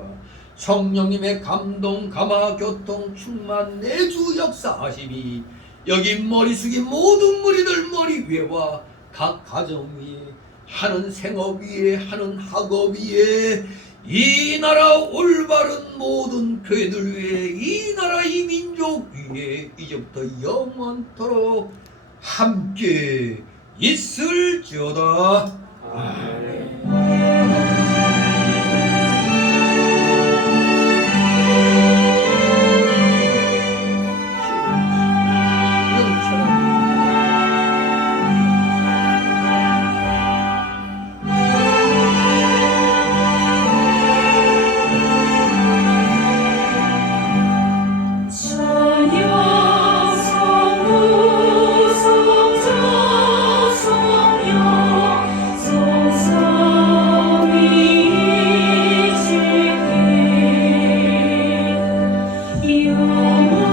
성령님의 감동 감화 교통 충만 내주 역사하심이 여기 머리 숙인 모든 무리들 머리 위에와 각 가정 위에, 하는 생업 위에, 하는 학업 위에, 이 나라 올바른 모든 교회들 위에, 이 나라 이 민족 위에 이제부터 영원토록 함께 있을지어다. 아멘. 저 너무